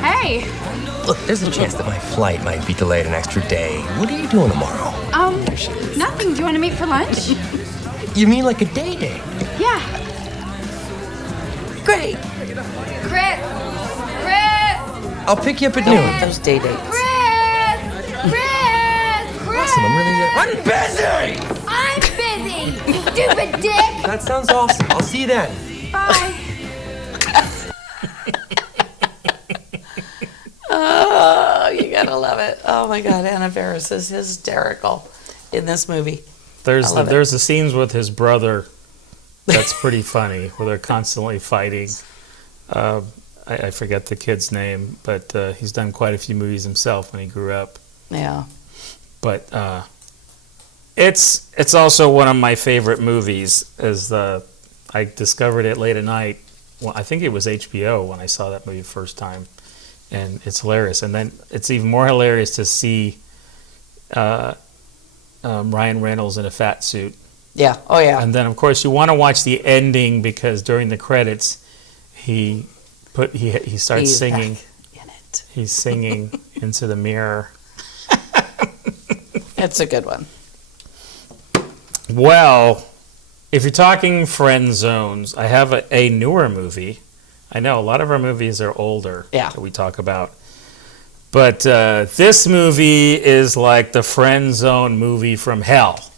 Hey. look, there's a chance that my flight might be delayed an extra day. What are you doing tomorrow? Nothing. Do you want to meet for lunch? You mean like a day day? Yeah. Great. Chris. I'll pick you up at noon. Those day dates. Awesome, I'm really busy! I'm busy. Stupid dick. That sounds awesome. I'll see you then. Bye. Oh, you gotta love it. Oh my God, Anna Faris is hysterical in this movie. There's I love the scenes with his brother that's pretty funny, where they're constantly fighting. I forget the kid's name, but he's done quite a few movies himself when he grew up. Yeah. But it's also one of my favorite movies. I discovered it late at night. Well, I think it was HBO when I saw that movie the first time, and it's hilarious. And then it's even more hilarious to see Ryan Reynolds in a fat suit. Yeah. Oh yeah. And then of course you want to watch the ending, because during the credits he starts He's singing. back in it. He's singing into the mirror. It's a good one. Well, if you're talking friend zones, I have a newer movie. I know a lot of our movies are older that we talk about. But this movie is like the friend zone movie from hell.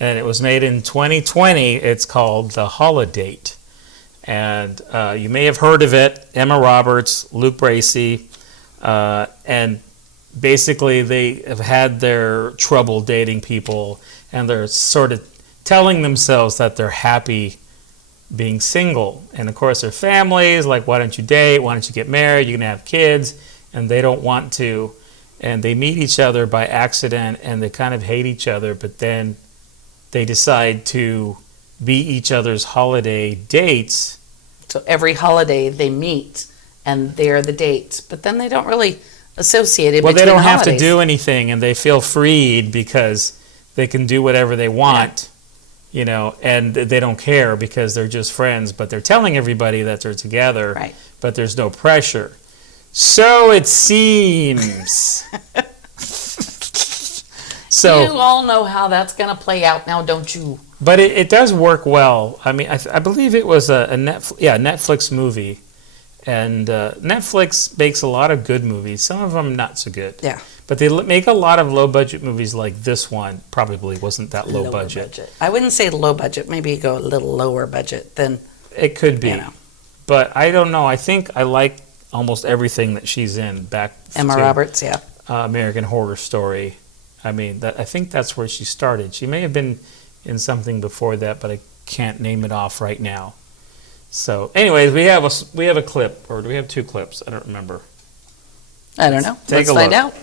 And it was made in 2020. It's called The Holidate. And you may have heard of it. Emma Roberts, Luke Bracey, and basically they have had their trouble dating people, and they're sort of telling themselves that they're happy being single. And of course their families, like, why don't you date? Why don't you get married? You're going to have kids. And they don't want to. And they meet each other by accident, and they kind of hate each other, but then they decide to be each other's holiday dates. So every holiday they meet, and they're the dates. But then they don't really associate it. Well, they between don't have to holidays. do anything, and they feel freed because they can do whatever they want, you know, and they don't care because they're just friends, but they're telling everybody that they're together, but there's no pressure. So it seems. So you all know how that's going to play out now, don't you? But it does work well. I mean, I believe it was a Netflix movie. And Netflix makes a lot of good movies. Some of them not so good. Yeah. But they make a lot of low-budget movies like this one. Probably wasn't that low budget. I wouldn't say low budget. Maybe go a little lower budget than... It could be. You know. But I don't know. I think I like almost everything that she's in. Emma Roberts, yeah. American Horror Story. I mean, I think that's where she started. She may have been in something before that, but I can't name it off right now. So, anyways, we have a clip, or do we have two clips? I don't remember. I don't know. Let's find out.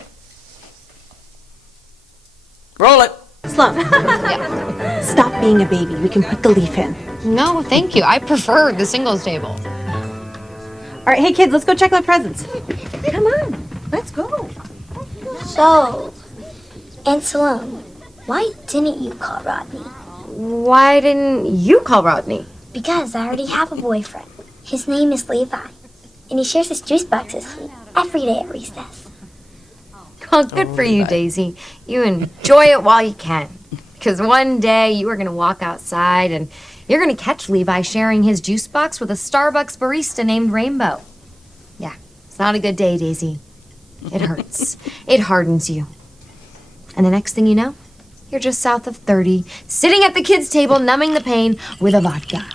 Roll it. Slum. Stop being a baby. We can put the leaf in. No, thank you. I prefer the singles table. All right, hey kids, let's go check my presents. Come on, let's go. So, Aunt Salome, why didn't you call Rodney? Why didn't you call Rodney? Because I already have a boyfriend. His name is Levi, and he shares his juice boxes with me every day at recess. Oh, good for you, Daisy. You enjoy it while you can. Because one day you are going to walk outside and you're going to catch Levi sharing his juice box with a Starbucks barista named Rainbow. It's not a good day, Daisy. It hurts. It hardens you. And the next thing you know, you're just south of 30, sitting at the kids' table, numbing the pain with a vodka.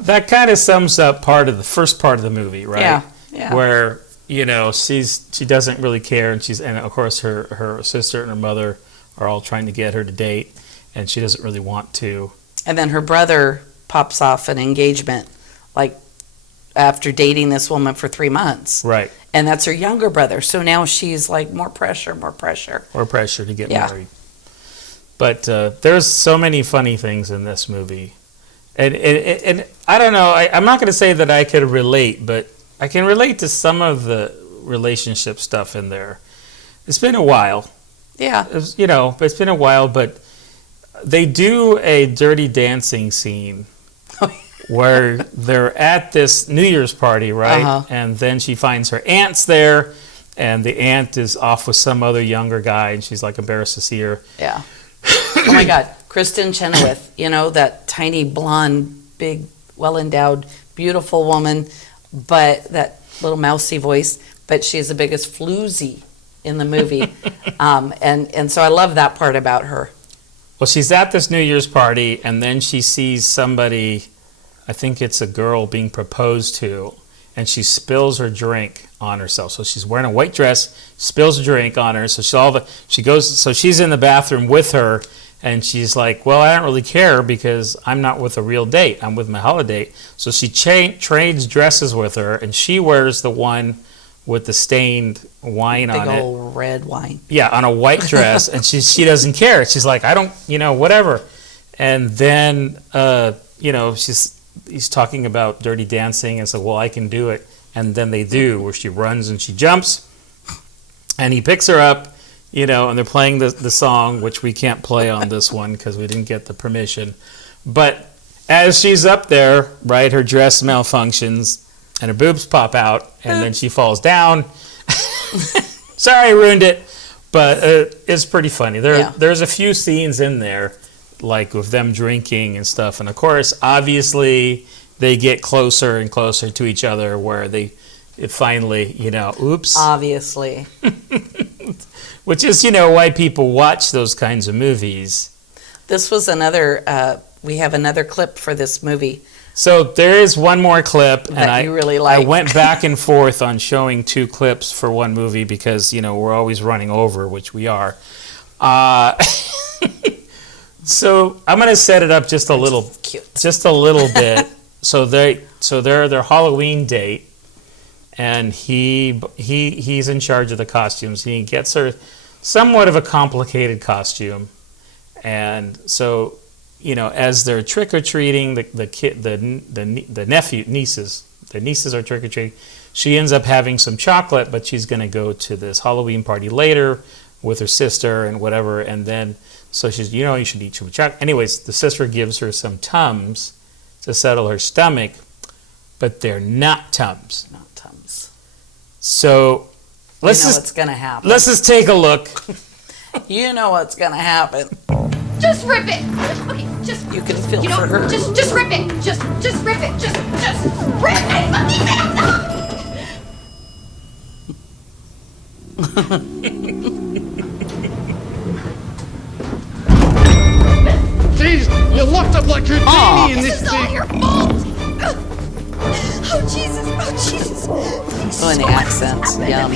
That kind of sums up part of the first part of the movie, right? Yeah, yeah. Where, you know, she doesn't really care, and of course her sister and her mother are all trying to get her to date, and she doesn't really want to. And then her brother pops off an engagement, like after dating this woman for 3 months. Right. And that's her younger brother. So now she's like, more pressure. Or pressure to get Yeah. married. But there's so many funny things in this movie. And I don't know, I'm not going to say that I could relate, but I can relate to some of the relationship stuff in there. It's been a while. Yeah. It's been a while, but they do a Dirty Dancing scene where they're at this New Year's party, right? Uh-huh. And then she finds her aunt's there, and the aunt is off with some other younger guy, and she's like embarrassed to see her. Yeah. Oh my God. Kristen Chenoweth, that tiny, blonde, big, well-endowed, beautiful woman, but that little mousy voice, but she's the biggest floozy in the movie. And so I love that part about her. Well, she's at this New Year's party, and then she sees somebody, I think it's a girl being proposed to, and she spills her drink on herself. So she's wearing a white dress, spills a drink on her. So she's in the bathroom with her, and she's like, well, I don't really care because I'm not with a real date. I'm with my holiday. So she trades dresses with her, and she wears the one with the stained wine on it. Big old red wine. Yeah, on a white dress, and she doesn't care. She's like, I don't, whatever. And then, he's talking about Dirty Dancing, and so, well, I can do it. And then they do, where she runs and she jumps, and he picks her up, and they're playing the song, which we can't play on this one because we didn't get the permission. But as she's up there, right, her dress malfunctions, and her boobs pop out, and then she falls down. Sorry, I ruined it, but it's pretty funny. There's a few scenes in there, like with them drinking and stuff, and of course, obviously, they get closer and closer to each other, where it finally, oops. Obviously. Which is, why people watch those kinds of movies. This was we have another clip for this movie. So there is one more clip, that you really like. I went back and forth on showing 2 clips for one movie because, we're always running over, which we are. So I'm going to set it up just a little bit. So they're their Halloween date, and he's in charge of the costumes. He gets her somewhat of a complicated costume, and so as they're trick or treating, the nieces are trick or treating. She ends up having some chocolate, but she's going to go to this Halloween party later with her sister and whatever, and then so she's you should eat some chocolate. Anyways, the sister gives her some Tums to settle her stomach, but they're not Tums. Not Tums. So what's going to happen. Let's just take a look. You know what's going to happen. Just rip it. Okay, just. You can feel for her. Just rip it. Just rip it. Just rip it. Jeez, you locked up like Houdini in this This is all thing. your fault. Oh Jesus! Oh Jesus! Oh, and the accents. Yum.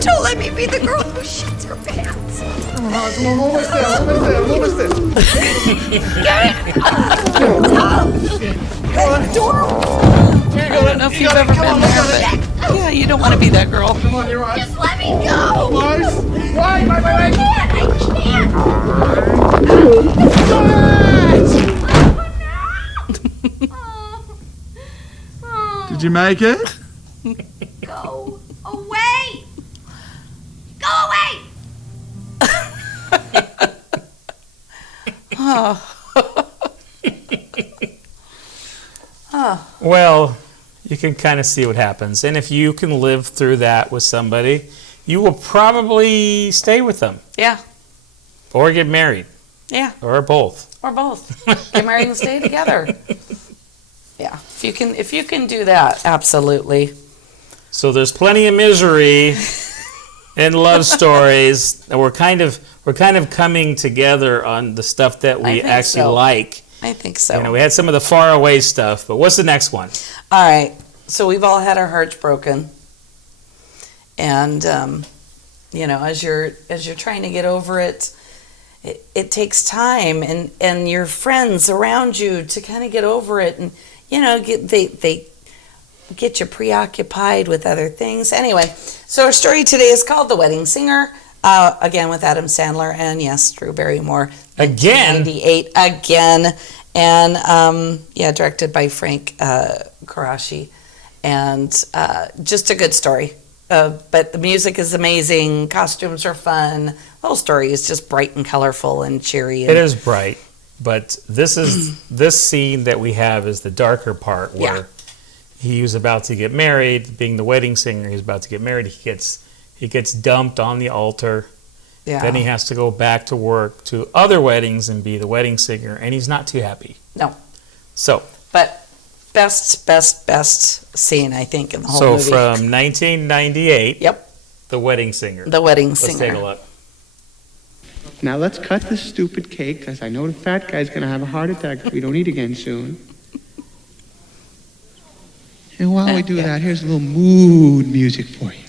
Don't let me be the girl who shits her pants. I'm almost there. Get it! Door. I don't know if you've ever been there, but yeah, you don't want to be that girl. Come on, you're right. Just let me go. Almost. Wait. I can't. Did you make it? Go away. Go away. Well, you can kind of see what happens. And if you can live through that with somebody, you will probably stay with them. Yeah. Or get married. Yeah. Or both. or both. Get married and stay together. Yeah, if you can do that, absolutely. So there's plenty of misery and love stories, and we're kind of coming together on the stuff that we actually like. I think so. You know, we had some of the far away stuff, but what's the next one? All right. So we've all had our hearts broken, and you know, as you're trying to get over it, it takes time, and your friends around you to kind of get over it, and you know, they get you preoccupied with other things. Anyway, so our story today is called The Wedding Singer, again with Adam Sandler and yes, Drew Barrymore. Again? 1998 again, and yeah, directed by Frank Karashi, and just a good story. But the music is amazing, costumes are fun, the whole story is just bright and colorful and cheery. And it is bright, but this scene that we have is the darker part where he was about to get married, being the wedding singer, he's about to get married, he gets dumped on the altar. Yeah. Then he has to go back to work to other weddings and be the wedding singer, and he's not too happy. No. So. But best scene, I think, in the whole movie. So from 1998. Yep. The Wedding Singer. The Wedding Singer. Let's take a look. Now let's cut this stupid cake, because I know the fat guy's going to have a heart attack if we don't eat again soon. And while we do that, here's a little mood music for you.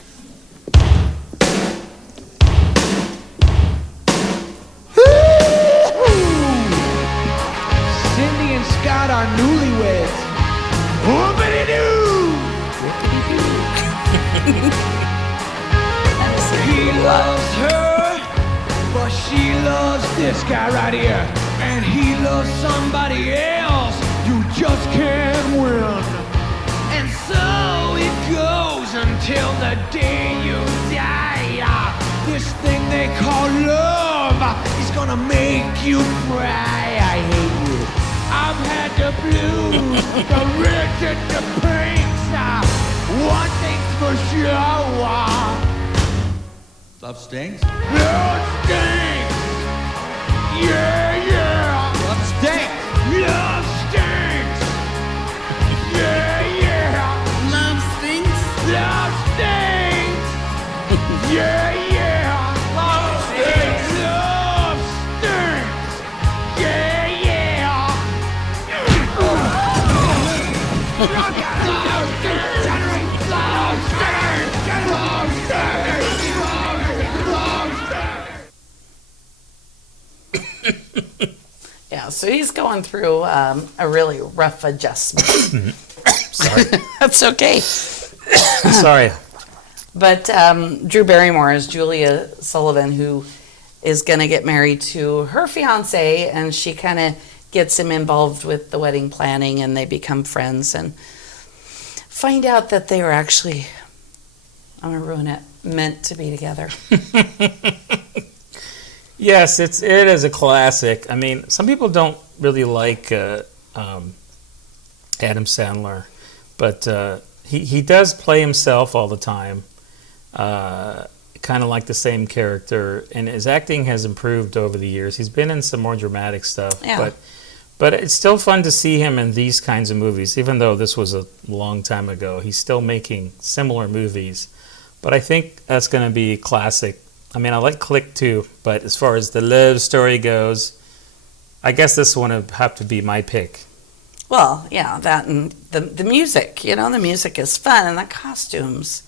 Cindy and Scott are newlyweds. Whoopity-doo! He loves her, but she loves this guy right here. And he loves somebody else. You just can't win. And so it goes until the day you die. This thing they call love is gonna make you cry. I hate you. I've had the blues, the rich and the pinks. One thing's for sure. Love stinks? Love stinks. Yeah, yeah. Love stinks. Love stinks. Yeah, yeah. Love stinks? Love stinks. Yeah, yeah. Love stinks. Love stinks. Yeah, yeah. Yeah, so he's going through a really rough adjustment. Sorry. That's okay. Sorry. But Drew Barrymore is Julia Sullivan, who is going to get married to her fiance, and she kind of gets him involved with the wedding planning, and they become friends and find out that they were actually, I'm going to ruin it, meant to be together. Yes, it is a classic. I mean, some people don't really like Adam Sandler, but he does play himself all the time, kind of like the same character, and his acting has improved over the years. He's been in some more dramatic stuff, Yeah. but it's still fun to see him in these kinds of movies, even though this was a long time ago. He's still making similar movies, but I think that's going to be classic. I mean, I like Click too, but as far as the love story goes, I guess this one would have to be my pick. Well, yeah, that and the music, you know, the music is fun, and the costumes.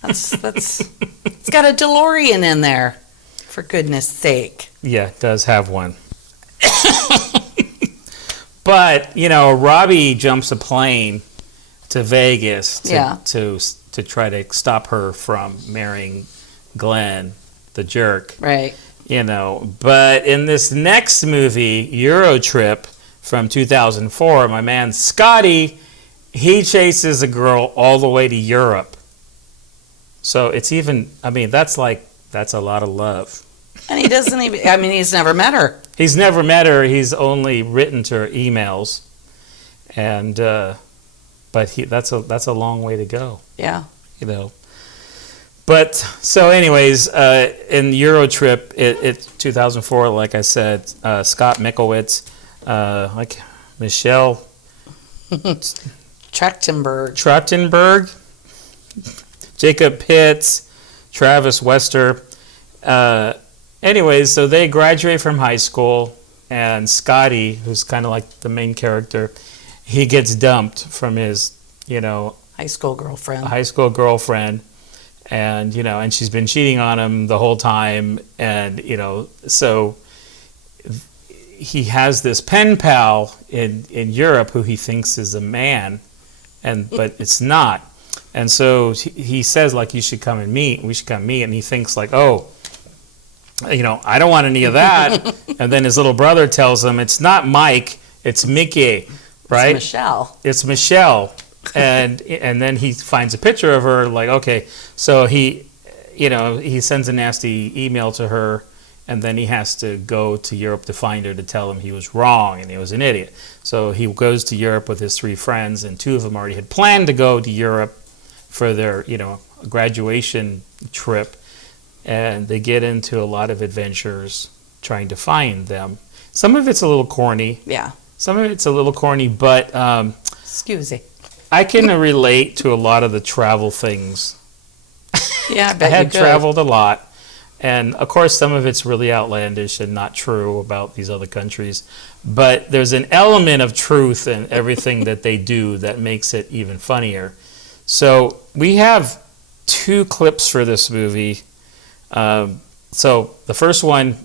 That's it's got a DeLorean in there, for goodness sake. Yeah, it does have one. But, you know, Robbie jumps a plane to Vegas to try to stop her from marrying Glenn, the jerk. Right. You know, but in this next movie, Eurotrip from 2004, my man Scotty, he chases a girl all the way to Europe. So it's even, I mean, that's a lot of love. And he doesn't even, I mean, he's never met her. He's never met her. He's only written to her emails. And, but that's a long way to go. Yeah. You know. But, so anyways, in Eurotrip, it's 2004, like I said, Scott Micklewitz like Michelle Trachtenberg, Jacob Pitts, Travis Wester. Anyways, so they graduate from high school, and Scotty, who's kind of like the main character, he gets dumped from his, high school girlfriend. And, and she's been cheating on him the whole time. And, so he has this pen pal in Europe who he thinks is a man, but it's not. And so he says, like, we should come meet. And he thinks, like, oh, I don't want any of that. And then his little brother tells him, it's not Mike, it's Mickey, right? It's Michelle. And then he finds a picture of her, like, okay. So he sends a nasty email to her, and then he has to go to Europe to find her to tell him he was wrong and he was an idiot. So he goes to Europe with his 3 friends, and 2 of them already had planned to go to Europe for their, graduation trip. And they get into a lot of adventures trying to find them. Some of it's a little corny. Yeah. Some of it's a little corny, but excuse me. I can relate to a lot of the travel things. Yeah, I bet I had you could. traveled a lot. And, of course, some of it's really outlandish and not true about these other countries. But there's an element of truth in everything that they do that makes it even funnier. So we have 2 clips for this movie. So the first one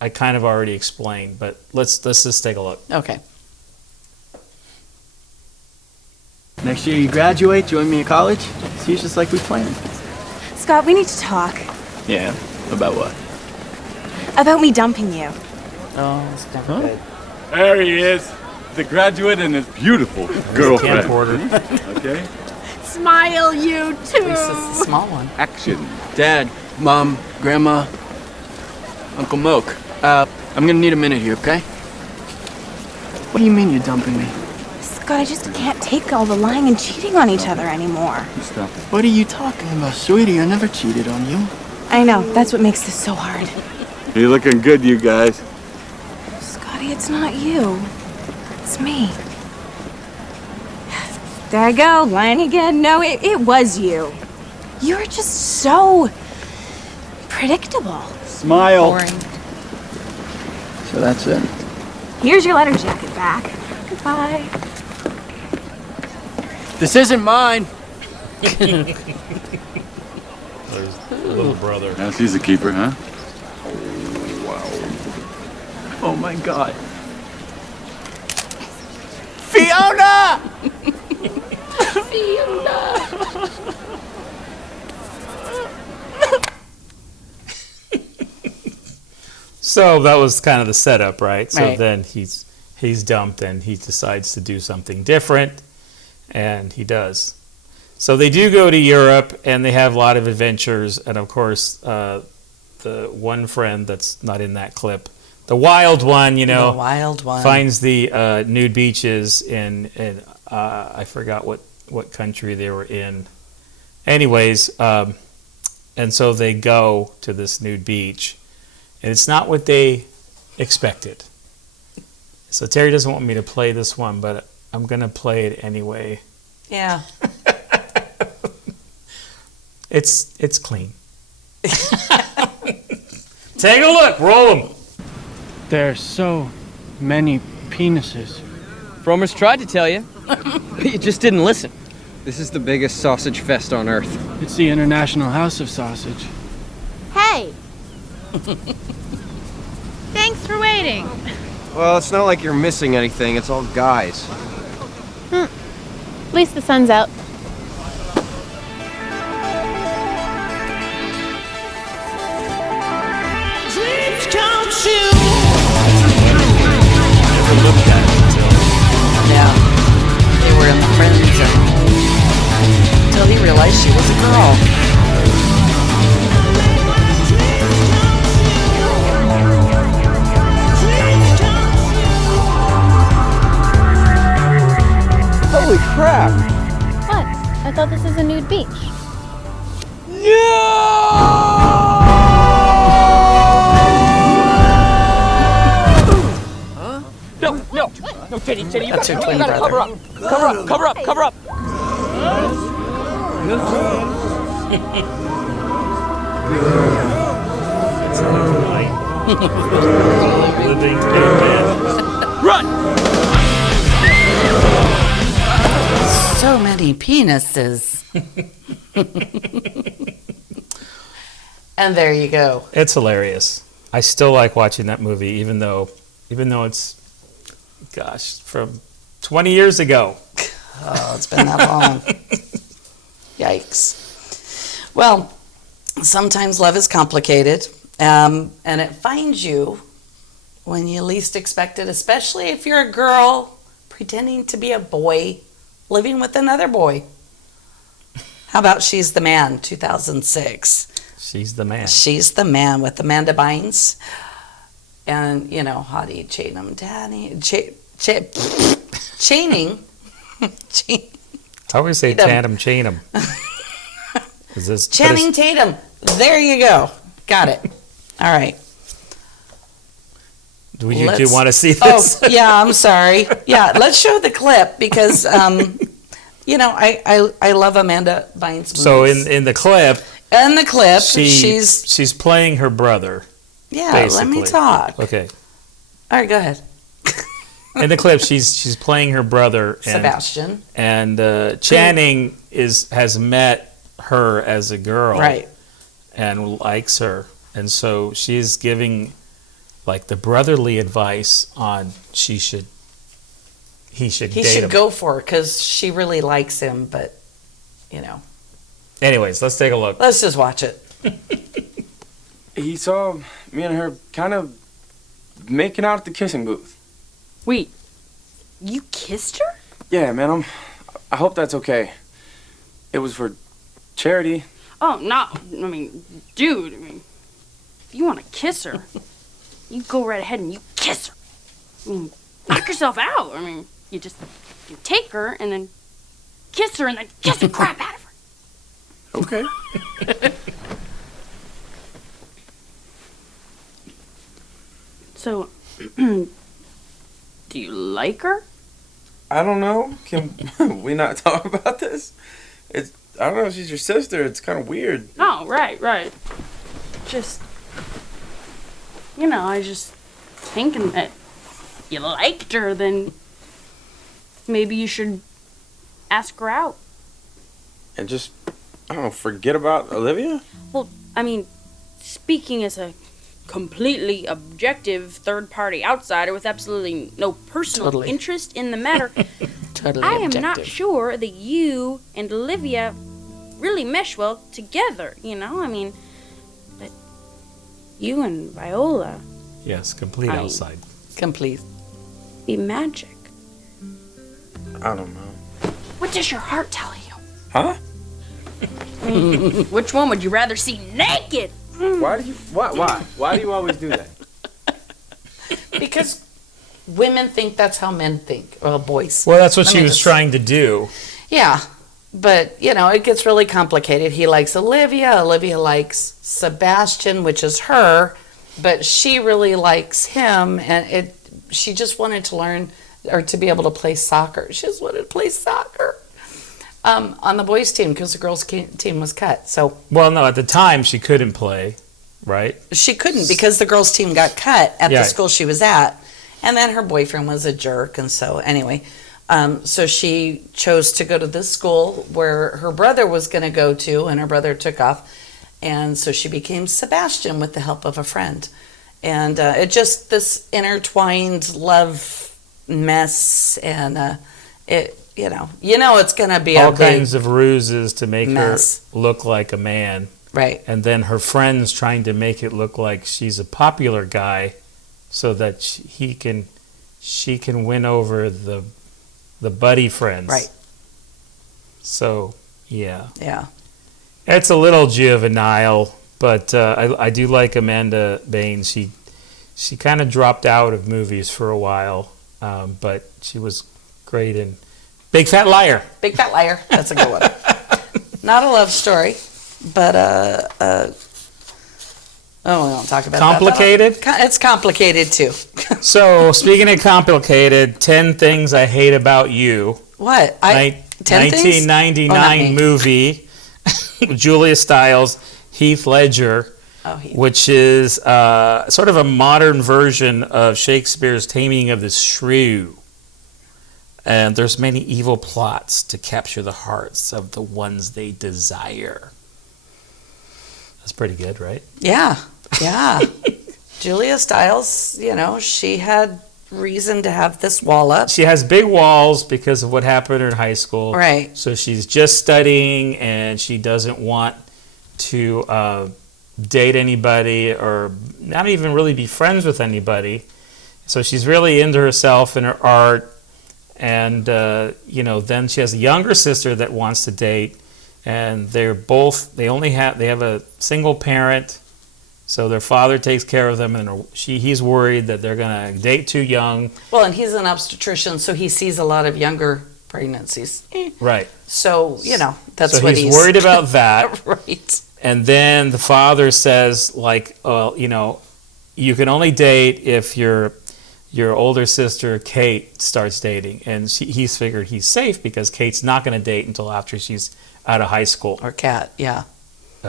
I kind of already explained, but let's just take a look. Okay. Next year you graduate, join me at college. See, it's just like we planned. Scott, we need to talk. Yeah, about what? About me dumping you. Oh, it's not good. There he is, the graduate and his beautiful girlfriend. Okay. Smile, you too. This is the small one. Action. Dad, Mom, Grandma, Uncle Moke. I'm gonna need a minute here, okay? What do you mean you're dumping me? Scott, I just can't take all the lying and cheating on each other anymore. Stop it. What are you talking about, sweetie? I never cheated on you. I know, that's what makes this so hard. You're looking good, you guys. Scotty, it's not you. It's me. There I go, lying again. No, it was you. You're just so predictable. Smile. Boring. So that's it. Here's your letter jacket back. Goodbye. This isn't mine. There's little brother. Now she's a keeper, huh? Oh my God. Fiona! So that was kind of the setup, right? So Right. then he's dumped and he decides to do something different, and he does. So they do go to Europe and they have a lot of adventures, and of course the one friend that's not in that clip, the wild one, The wild one. finds the nude beaches in I forgot what country they were in. Anyways, and so they go to this nude beach, and it's not what they expected. So Terry doesn't want me to play this one, but I'm going to play it anyway. Yeah. It's clean. Take a look. Roll them. There are so many penises. Fromers tried to tell you, but you just didn't listen. This is the biggest sausage fest on Earth. It's the International House of Sausage. Hey! Thanks for waiting. Well, it's not like you're missing anything. It's all guys. At least the sun's out. Dreams come true. Never looked at it until. Yeah. They were in the friend zone. Until he realized she was a girl. Holy crap! What? I thought this was a nude beach. No, No, Teddy, you That's her gotta, twin you gotta brother. cover up. Cover up. Living caveman. Run! So many penises. And there you go. It's hilarious. I still like watching that movie, even though it's, gosh, from 20 years ago. Oh, it's been that long. Yikes. Well, sometimes love is complicated, and it finds you when you least expect it, especially if you're a girl pretending to be a boy living with another boy. How about She's the Man, 2006? She's the Man. She's the Man with Amanda Bynes. And, you know, Hottie Channing. I always say Tatum Channing. Channing Tatum. There you go. Got it. All right. Do you want to see this? Oh, yeah, I'm sorry. Yeah, let's show the clip because, you know, I love Amanda Bynes movies. So in the clip... In the clip, she's playing her brother. Yeah, basically. let me talk. Okay. All right, go ahead. In the clip, she's playing her brother, and, Sebastian, and Channing has met her as a girl, right, and likes her, and so she's giving like the brotherly advice on he should date him. Go for her because she really likes him, but you know. Anyways, let's take a look. Let's just watch it. He saw me and her kind of making out at the kissing booth. Wait, you kissed her? Yeah, man, I hope that's okay. It was for charity. Oh, no. I mean, dude, if you want to kiss her, you go right ahead and you kiss her. I mean, knock yourself out. I mean, you take her and then kiss her and then kiss the crap out of her. Okay. So, do you like her? I don't know. Can we not talk about this? I don't know. She's your sister. It's kind of weird. Oh, right. Just, you know, I just thinking that you liked her, then maybe you should ask her out. And just, I don't know, forget about Olivia? Well, I mean, speaking as a completely objective third-party outsider with absolutely no personal interest in the matter, I am not sure that you and Olivia really mesh well together, you know? I mean, but you and Viola... Yes, complete outside. Complete. Be magic. I don't know. What does your heart tell you? Huh? I mean, which one would you rather see naked? Why do you always do that? Because women think that's how men think, or boys. Well, that's what she was trying to do. Yeah, but, you know, it gets really complicated. He likes Olivia likes Sebastian, which is her, but she really likes him, and she just wanted to learn, or to be able to play soccer. She just wanted to play soccer. On the boys' team, because the girls' team was cut. So well, no, at the time she couldn't play, right? She couldn't because the girls' team got cut at the school she was at, and then her boyfriend was a jerk, and so anyway, so she chose to go to this school where her brother was going to go to, and her brother took off, and so she became Sebastian with the help of a friend, and it just this intertwined love mess, and it. You know, it's going to be all kinds of ruses to make mess. Her look like a man. Right. And then her friends trying to make it look like she's a popular guy so that she can win over the buddy friends. Right. So, yeah. Yeah. It's a little juvenile, but I do like Amanda Bynes. She kind of dropped out of movies for a while, but she was great in Big Fat Liar. Big Fat Liar. That's a good one. Not a love story, but we won't talk about complicated? That. It's complicated too. So, speaking of complicated, 10 Things I Hate About You. What? 10 things? 1999 movie. Julia Stiles, Heath Ledger, which is sort of a modern version of Shakespeare's Taming of the Shrew. And there's many evil plots to capture the hearts of the ones they desire. That's pretty good, right? Yeah. Julia Stiles, she had reason to have this wall up. She has big walls because of what happened in high school. Right. So she's just studying and she doesn't want to date anybody or not even really be friends with anybody. So she's really into herself and her art. And, then she has a younger sister that wants to date. And they have a single parent. So their father takes care of them, and he's worried that they're going to date too young. Well, and he's an obstetrician, so he sees a lot of younger pregnancies. Right. So, that's what he's worried about that. Right. And then the father says, you can only date if your older sister, Kate, starts dating. And he's figured he's safe because Kate's not going to date until after she's out of high school. Or Kat, yeah.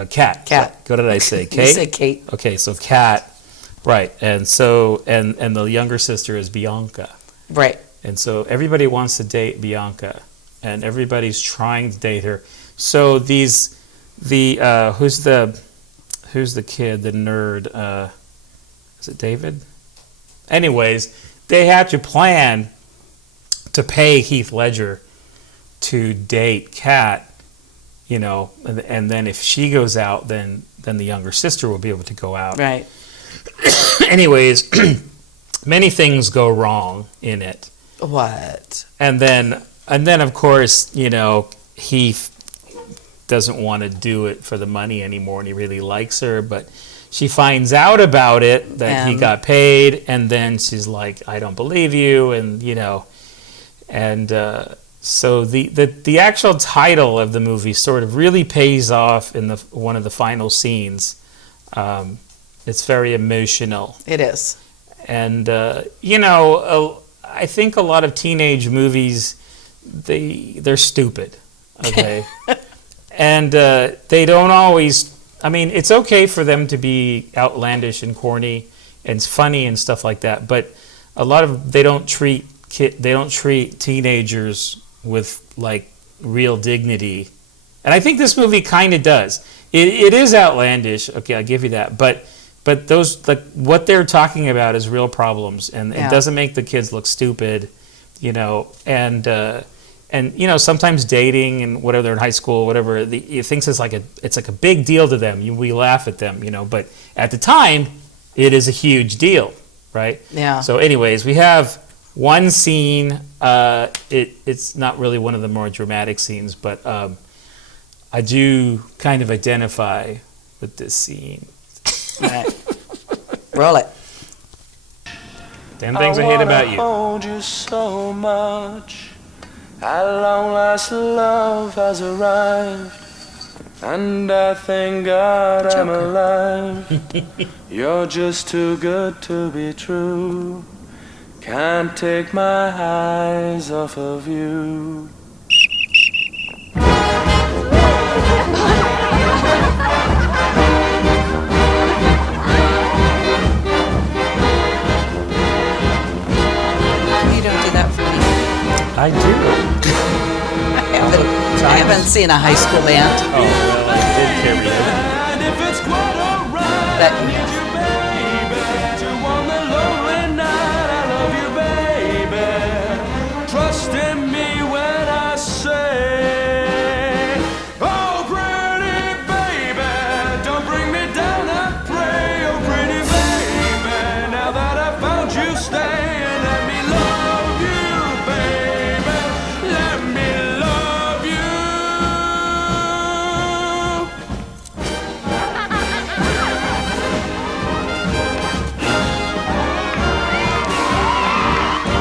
Kat. What did I say? Kate? You said Kate. Okay, so Kat, right. And so, and the younger sister is Bianca. Right. And so everybody wants to date Bianca. And everybody's trying to date her. So who's the kid, the nerd? Is it David? Anyways, they had to plan to pay Heath Ledger to date Kat, and then if she goes out, then the younger sister will be able to go out. Right. Anyways, many things go wrong in it. What? And then of course, Heath doesn't want to do it for the money anymore, and he really likes her, but she finds out about it, that he got paid, and then she's like, I don't believe you, and so the actual title of the movie sort of really pays off in one of the final scenes. It's very emotional. It is. And, I think a lot of teenage movies, they're stupid, okay? And they don't always... it's okay for them to be outlandish and corny and funny and stuff like that, but a lot of they don't treat teenagers with real dignity, and I think this movie kind of does. It is outlandish, okay, I'll give you that, but those what they're talking about is real problems, and it doesn't make the kids look stupid, and sometimes dating and whatever, they're in high school, whatever, it thinks it's like a big deal to them. We laugh at them, but at the time, it is a huge deal, right? Yeah. So, anyways, we have one scene. It's not really one of the more dramatic scenes, but I do kind of identify with this scene. Right. Roll it. 10 Things I Hate About You. Hold you so much. At long last, love has arrived, and I thank God I'm alive. You're just too good to be true. Can't take my eyes off of you. You don't do that for me. I do. I haven't seen a high school band. Oh, well, I did karaoke. And if it's quite alright, That- baby, to warm the lonely night, I love you, baby. Trust in me when I say, oh, pretty baby, don't bring me down, I pray. Oh, pretty baby, now that I found you, stay and let me love you, baby. Let me love you.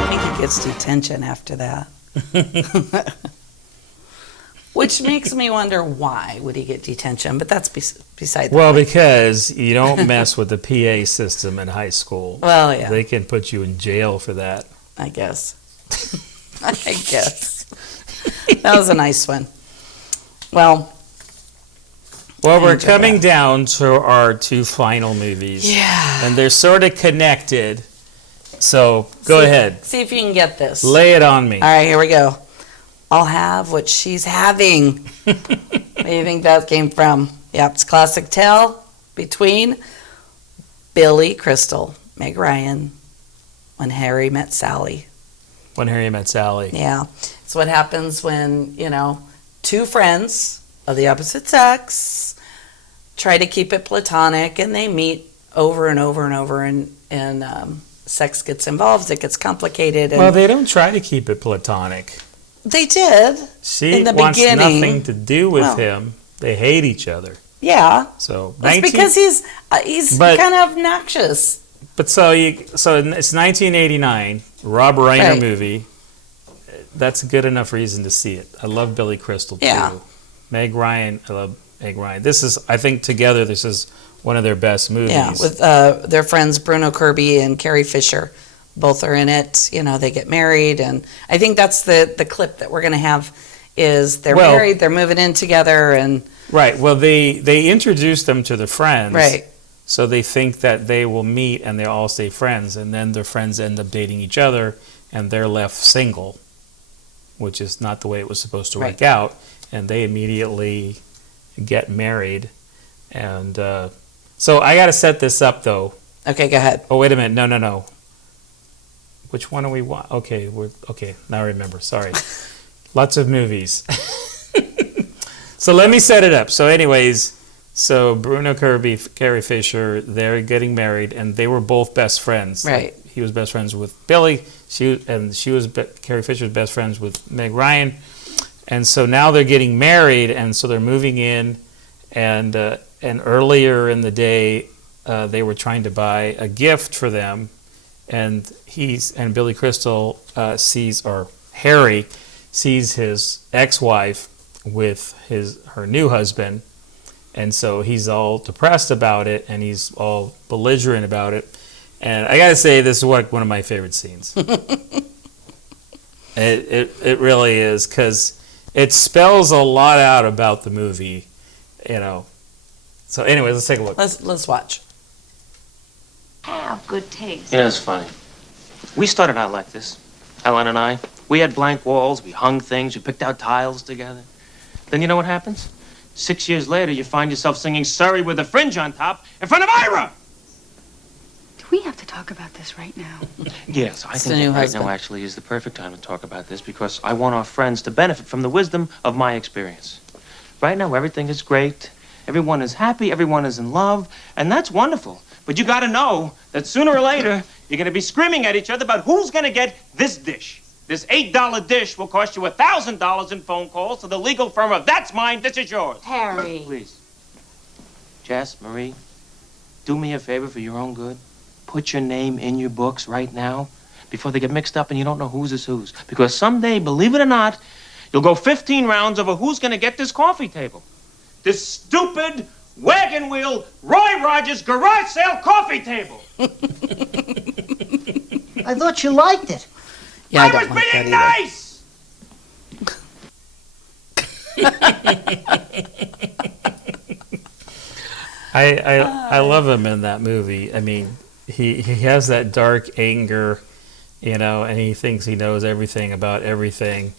I think he gets detention after that. Which makes me wonder why would he get detention, but that's beside the Well, point. because you don't mess with the PA system in high school. Well, yeah. They can put you in jail for that. I guess. I guess. That was a nice one. Well, we're coming down to our two final movies. Yeah. And they're sort of connected. So go ahead. See if you can get this. Lay it on me. All right, here we go. I'll have what she's having. Where do you think that came from? Yep, it's classic tale between Billy Crystal, Meg Ryan, When Harry Met Sally. When Harry Met Sally. Yeah. It's what happens when, two friends of the opposite sex try to keep it platonic and they meet over and over and over and sex gets involved. It gets complicated. And Well, they don't try to keep it platonic. They did. She in the wants beginning. nothing to do with him. They hate each other. Yeah. So That's because he's kind of obnoxious. But so it's 1989, Rob Reiner Right. movie. That's a good enough reason to see it. I love Billy Crystal too. Yeah. Meg Ryan, I love Meg Ryan. I think together this is one of their best movies. Yeah, with their friends Bruno Kirby and Carrie Fisher. Both are in it. They get married, and I think that's the clip that we're going to have is they're married, they're moving in together, and Right. Well, they introduce them to the friends. Right. So they think that they will meet and they all stay friends, and then their friends end up dating each other, and they're left single, which is not the way it was supposed to work out. And they immediately get married, and so I got to set this up though. Okay, go ahead. Oh, wait a minute. No. Which one do we want? Okay, now I remember. Sorry. Lots of movies. So let me set it up. So anyways, Bruno Kirby, Carrie Fisher, they're getting married, and they were both best friends. Right. He was best friends with Billy. Carrie Fisher was best friends with Meg Ryan. And so now they're getting married, and so they're moving in, and earlier in the day, they were trying to buy a gift for them, and Billy Crystal Harry sees his ex-wife with her new husband, and so he's all depressed about it, and he's all belligerent about it. And I gotta say, this is one of my favorite scenes. It really is, because it spells a lot out about the movie, So anyways, let's take a look. Let's watch. Have good taste. It's funny. We started out like this, Ellen and I. We had blank walls, we hung things, we picked out tiles together. Then you know what happens? 6 years later, you find yourself singing Surrey with a fringe on top in front of Ira! Do we have to talk about this right now? Yes, I It's the think new that right husband. now actually is the perfect time to talk about this because I want our friends to benefit from the wisdom of my experience. Right now, everything is great. Everyone is happy, everyone is in love, and that's wonderful. But you gotta know that sooner or later, you're gonna be screaming at each other about who's gonna get this dish. This $8 dish will cost you $1,000 in phone calls to the legal firm of That's Mine, This Is Yours. Harry. Please. Jess, Marie, do me a favor for your own good. Put your name in your books right now before they get mixed up and you don't know whose is whose. Because someday, believe it or not, you'll go 15 rounds over who's gonna get this coffee table. This stupid wagon wheel Roy Rogers garage sale coffee table. I thought you liked it. Yeah, I was being nice! I love him in that movie. I mean, he has that dark anger, and he thinks he knows everything about everything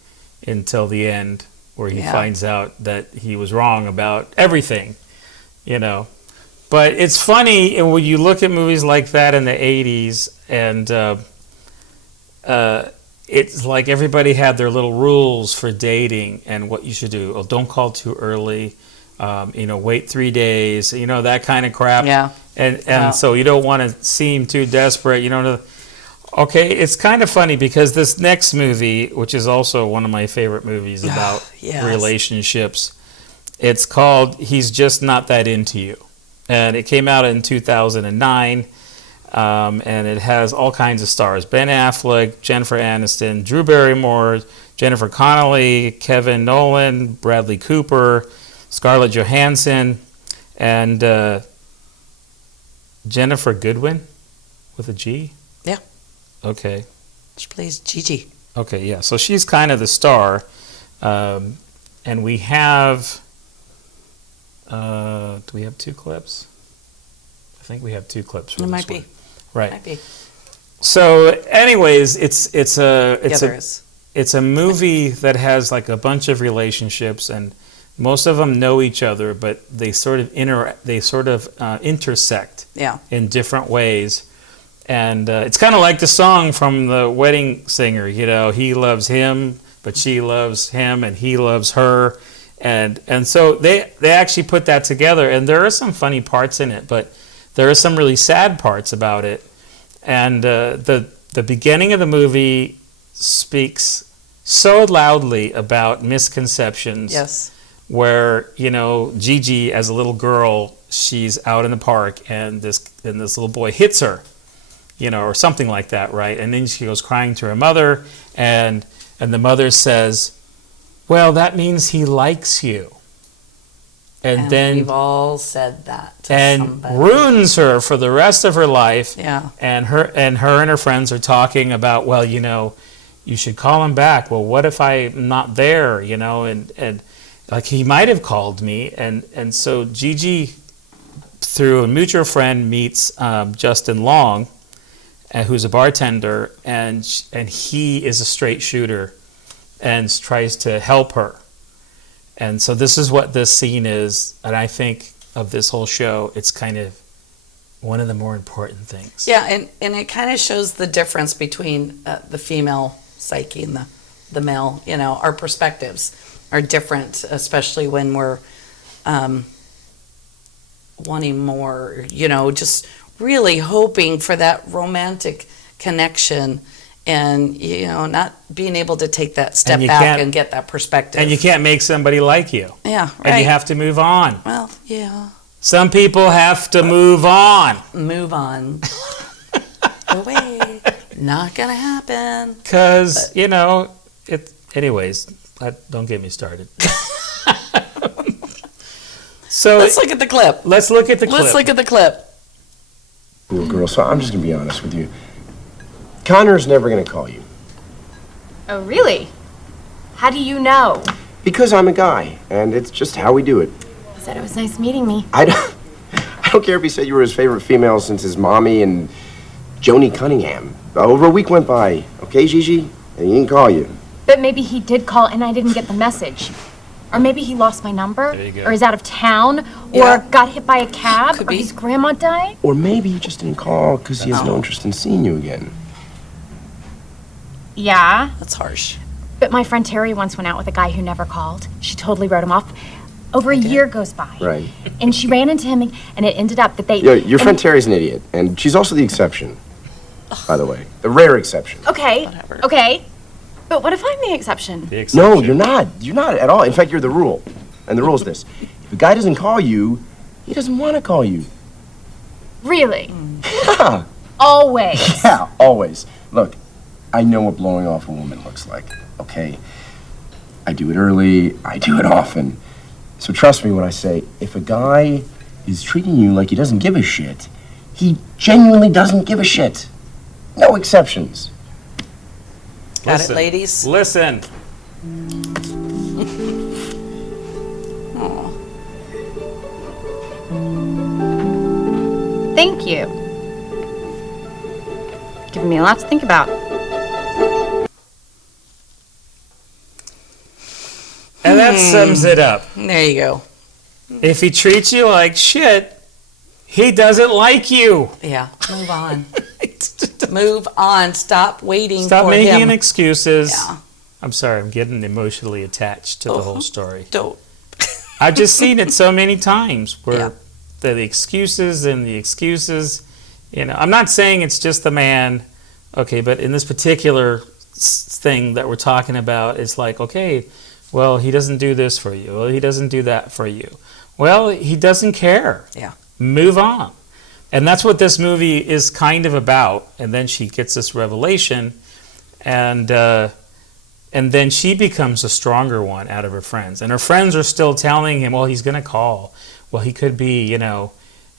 until the end, where he finds out that he was wrong about everything, But it's funny when you look at movies like that in the 80s, and it's like everybody had their little rules for dating and what you should do. Oh, don't call too early. Wait 3 days. That kind of crap. Yeah. And so you don't want to seem too desperate. Okay, it's kind of funny because this next movie, which is also one of my favorite movies about Yes. relationships, it's called He's Just Not That Into You. And it came out in 2009. And it has all kinds of stars: Ben Affleck, Jennifer Aniston, Drew Barrymore, Jennifer Connelly, Kevin Nolan, Bradley Cooper, Scarlett Johansson, and Jennifer Goodwin with a G? Yeah. Okay. She plays Gigi. Okay, yeah. So she's kind of the star. And we have... do we have 2 clips? I think we have 2 clips from It this might one. be. Right. Might be. So, anyways, it's there is. a movie that has like a bunch of relationships, and most of them know each other, but they sort of intersect in different ways. And it's kind of like the song from The Wedding Singer. You know, he loves him, but she loves him, and he loves her. And so they actually put that together, and there are some funny parts in it, but there are some really sad parts about it. And the beginning of the movie speaks so loudly about misconceptions. Yes. Where, you know, Gigi, as a little girl, she's out in the park, and this little boy hits her, you know, or something like that, right? And then she goes crying to her mother, and the mother says, "Well, that means he likes you." And then we've all said that to and somebody. ruins her for the rest of her life. Yeah. And her and her friends are talking about, well, you know, you should call him back. Well, what if I'm not there, you know? And like, he might have called me. And so Gigi, through a mutual friend, meets Justin Long, who's a bartender, and he is a straight shooter and tries to help her. And so this is what this scene is, and I think of this whole show, it's kind of one of the more important things. Yeah, and it kind of shows the difference between the female psyche and the male. You know, our perspectives are different, especially when we're wanting more, you know, just really hoping for that romantic connection. And, you know, not being able to take that step back and get that perspective. And you can't make somebody like you. Yeah, right. And you have to move on. Well, yeah. Some people have to move on. Move on. Go away. Not going to happen. Because, you know, anyways, don't get me started. So let's look at the clip. Let's look at the clip. Let's look at the clip. Little girl, so I'm just going to be honest with you. Connor's never going to call you. Oh, really? How do you know? Because I'm a guy, and it's just how we do it. He said it was nice meeting me. I don't care if he said you were his favorite female since his mommy and Joni Cunningham. Over a week went by, okay, Gigi? And he didn't call you. But maybe he did call and I didn't get the message. Or maybe he lost my number. There you go. Or is out of town. Or got hit by a cab. Or his grandma died. Or maybe he just didn't call because he has no interest in seeing you again. Yeah. That's harsh. But my friend Terry once went out with a guy who never called. She totally wrote him off. Over a year goes by. Right. And she ran into him, and it ended up that they... Yeah, your friend Terry's an idiot, and she's also the exception, by the way. The rare exception. Okay, okay. But what if I'm the exception? No, you're not. You're not at all. In fact, you're the rule. And the rule is this. If a guy doesn't call you, he doesn't want to call you. Really? Yeah. Always. Yeah, always. Look, I know what blowing off a woman looks like, okay? I do it early, I do it often. So trust me when I say, if a guy is treating you like he doesn't give a shit, he genuinely doesn't give a shit. No exceptions. Got it, ladies? Listen. Thank you. Giving me a lot to think about. And that sums it up. There you go. If he treats you like shit, he doesn't like you. Yeah, move on. Move on. Stop waiting Stop for making him. excuses. Yeah. I'm sorry, I'm getting emotionally attached to the whole story. Don't. I've just seen it so many times where the excuses and the excuses, you know, I'm not saying it's just the man, okay, but in this particular thing that we're talking about, it's like, okay, well, he doesn't do this for you. Well, he doesn't do that for you. Well, he doesn't care. Yeah. Move on. And that's what this movie is kind of about. And then she gets this revelation, and then she becomes a stronger one out of her friends. And her friends are still telling him, well, he's going to call. Well, he could be,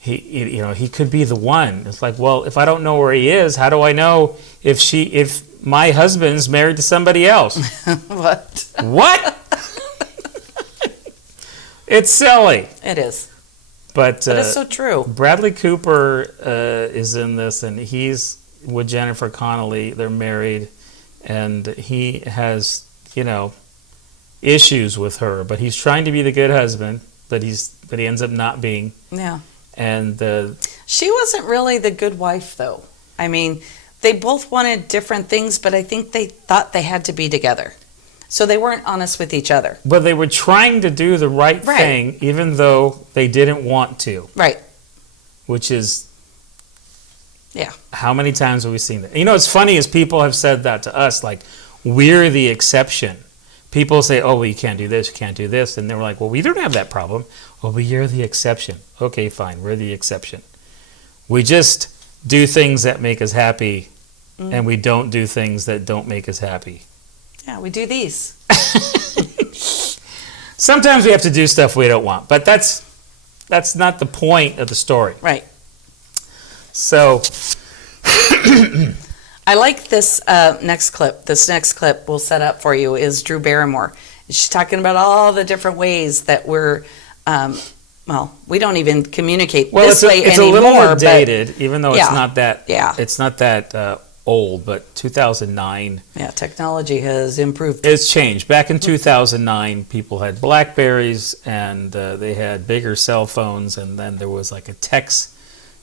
he could be the one. It's like, well, if I don't know where he is, how do I know if my husband's married to somebody else? What? What? It's silly. It is. But it's so true. Bradley Cooper is in this, and he's with Jennifer Connelly. They're married, and he has, issues with her. But he's trying to be the good husband, but he ends up not being. Yeah. And she wasn't really the good wife, though. I mean, they both wanted different things, but I think they thought they had to be together. So they weren't honest with each other. But they were trying to do the right thing, even though they didn't want to. Right. Which is, yeah. How many times have we seen that? It's funny is people have said that to us, like, we're the exception. People say, oh, well, you can't do this, you can't do this. And they were like, well, we don't have that problem. Oh, but you're the exception. Okay, fine, we're the exception. We just do things that make us happy, and we don't do things that don't make us happy. Yeah, we do these. Sometimes we have to do stuff we don't want, but that's not the point of the story. Right. So I like this next clip. This next clip we'll set up for you is Drew Barrymore. She's talking about all the different ways that we're, we don't even communicate this way anymore. It's a little more dated, even though it's not that. Yeah. It's not that old, but 2009. Yeah, technology has improved. It's changed. Back in 2009, people had Blackberries, and they had bigger cell phones, and then there was like a text.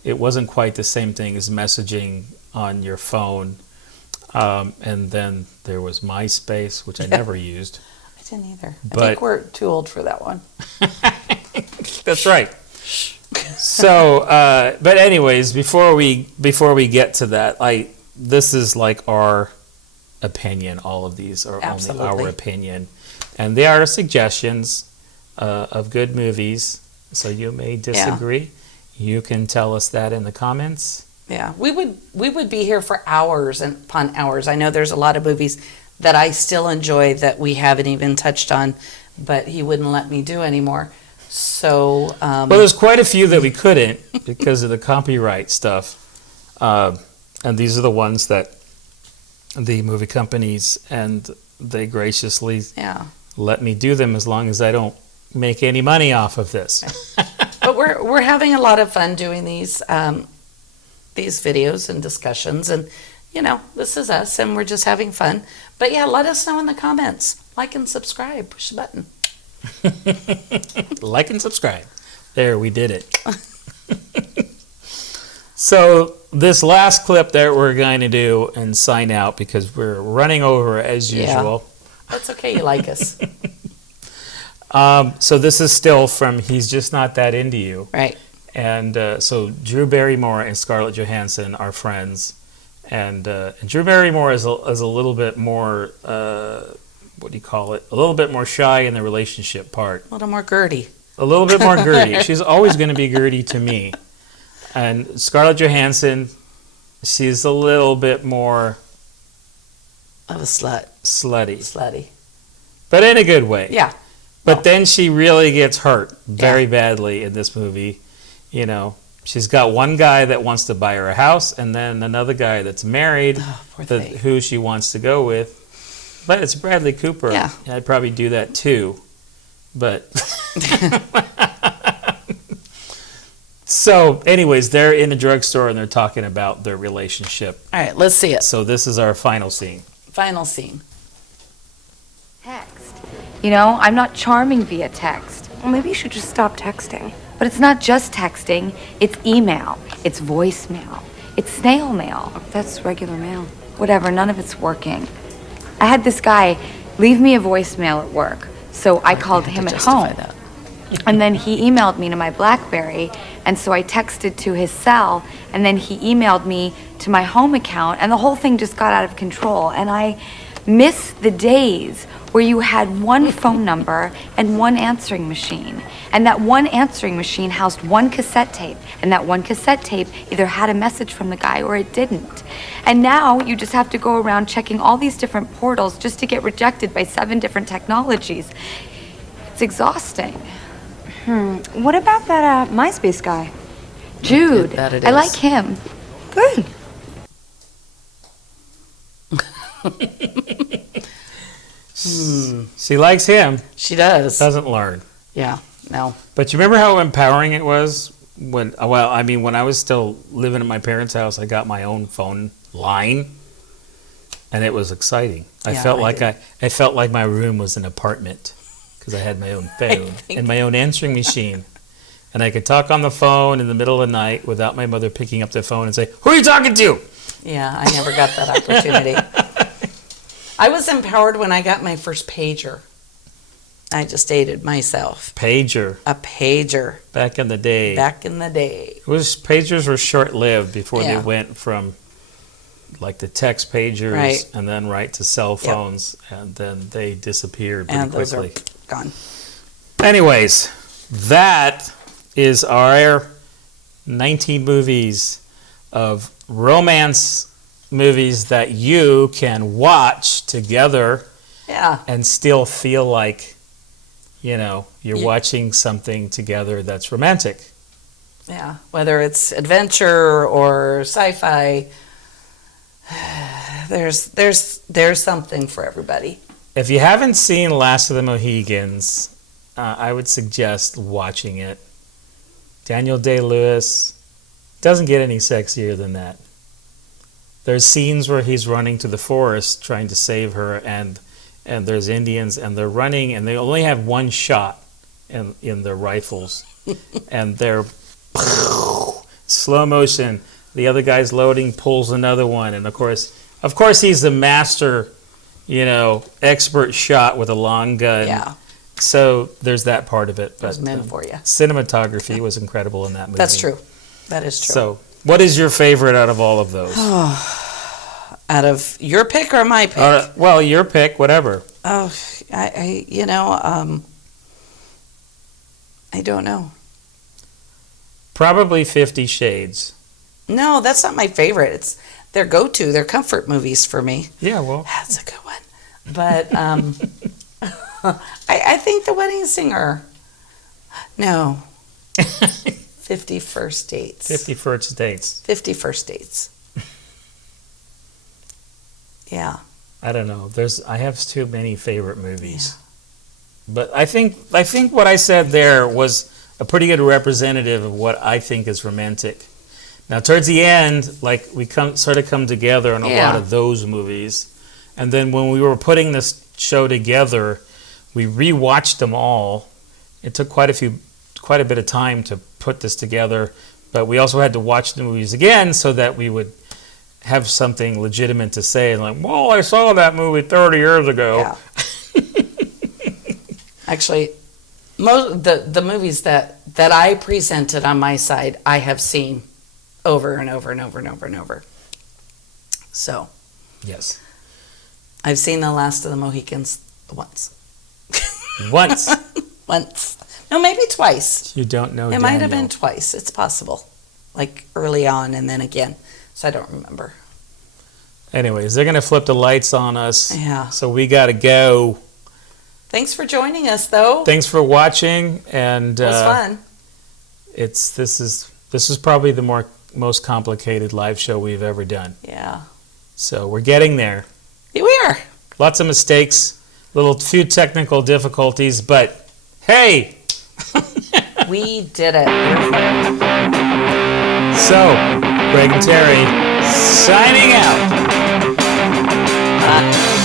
It wasn't quite the same thing as messaging on your phone. And then there was MySpace, which I never used. I didn't either. I think we're too old for that one. That's right. So, but anyways, before we get to that, this is like our opinion. All of these are only our opinion, and they are suggestions of good movies. So you may disagree. You can tell us that in the comments. Yeah, we would be here for hours and upon hours. I know there's a lot of movies that I still enjoy that we haven't even touched on, but he wouldn't let me do anymore. So, well, there's quite a few that we couldn't because of the copyright stuff. And these are the ones that the movie companies, and they graciously let me do them as long as I don't make any money off of this. But we're having a lot of fun doing these videos and discussions, and this is us, and we're just having fun. But yeah, let us know in the comments. Like and subscribe. Push the button. Like and subscribe. There, we did it. So this last clip that we're going to do and sign out because we're running over as usual. That's okay. You like us. So this is still from He's Just Not That Into You. Right. And so Drew Barrymore and Scarlett Johansson are friends. And Drew Barrymore is a little bit more, what do you call it? A little bit more shy in the relationship part. A little more Gertie. A little bit more Gertie. She's always going to be Gertie to me. And Scarlett Johansson, she's a little bit more of a slut. Slutty. But in a good way. Yeah. But then she really gets hurt very badly in this movie. She's got one guy that wants to buy her a house, and then another guy that's married, who she wants to go with. But it's Bradley Cooper. Yeah. I'd probably do that too. But so, anyways, they're in a drugstore and they're talking about their relationship. All right, let's see it. So this is our final scene. Final scene. Text. I'm not charming via text. Well, maybe you should just stop texting. But it's not just texting, it's email, it's voicemail, it's snail mail. That's regular mail. Whatever, none of it's working. I had this guy leave me a voicemail at work, so I called him at home. And then he emailed me to my BlackBerry, and so I texted to his cell, and then he emailed me to my home account, and the whole thing just got out of control. And I miss the days where you had one phone number and one answering machine. And that one answering machine housed one cassette tape. And that one cassette tape either had a message from the guy or it didn't. And now you just have to go around checking all these different portals just to get rejected by 7 different technologies. It's exhausting. What about that MySpace guy? Jude. That it I is. like him. Good. She likes him. She does. Doesn't learn. Yeah, no. But you remember how empowering it was when, well, I mean, when I was still living at my parents' house, I got my own phone line, and it was exciting. I Yeah, felt I like did. I felt like my room was an apartment because I had my own phone and my own answering machine, and I could talk on the phone in the middle of the night without my mother picking up the phone and say, "Who are you talking to?" Yeah, I never got that opportunity. I was empowered when I got my first pager. I just dated myself. Pager. A pager. Back in the day. Back in the day. It was pagers were short-lived before they Yeah. went from like the text pagers Right. and then right to cell phones, and then they disappeared pretty And those are quickly. gone. Anyways, that is our 19 movies of romance movies that you can watch together Yeah. and still feel like, you know, you're Yeah. watching something together that's romantic. Yeah. Whether it's adventure or sci-fi, there's something for everybody. If you haven't seen Last of the Mohegans, I would suggest watching it. Daniel Day-Lewis doesn't get any sexier than that. There's scenes where he's running to the forest trying to save her, and there's Indians, and they're running, and they only have one shot in their rifles, and they're slow motion. The other guy's loading, pulls another one, and of course he's the master, you know, expert shot with a long gun. Yeah. So there's that part of it. That was But meant for you. cinematography was incredible in that movie. That's true. That is true. So, what is your favorite out of all of those? Out of your pick or my pick? Well, your pick, whatever. Oh, I don't know. Probably 50 Shades. No, that's not my favorite. It's their go-to, their comfort movies for me. Yeah, well. That's a good one. But I think The Wedding Singer. No. 50 First Dates. 50 First Dates. 50 First Dates. Yeah. I don't know. I have too many favorite movies. Yeah. But I think what I said there was a pretty good representative of what I think is romantic. Now, towards the end, like we come together on a lot of those movies, and then when we were putting this show together, we rewatched them all. It took quite a bit of time to put this together, but we also had to watch the movies again so that we would have something legitimate to say, like, well, I saw that movie 30 years ago. Yeah. Actually, most the movies that I presented on my side, I have seen over and over and over and over and over. So, yes, I've seen The Last of the Mohicans once. Once. Once. No, maybe twice. You don't know. It might have been twice. It's possible, like early on and then again. So I don't remember. Anyways, they're gonna flip the lights on us. Yeah. So we gotta go. Thanks for joining us, though. Thanks for watching, and it was fun. This is probably the most complicated live show we've ever done. Yeah. So we're getting there. Here we are. Lots of mistakes, few technical difficulties, but hey, we did it. So, Greg and Terry signing out.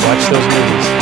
Watch those movies.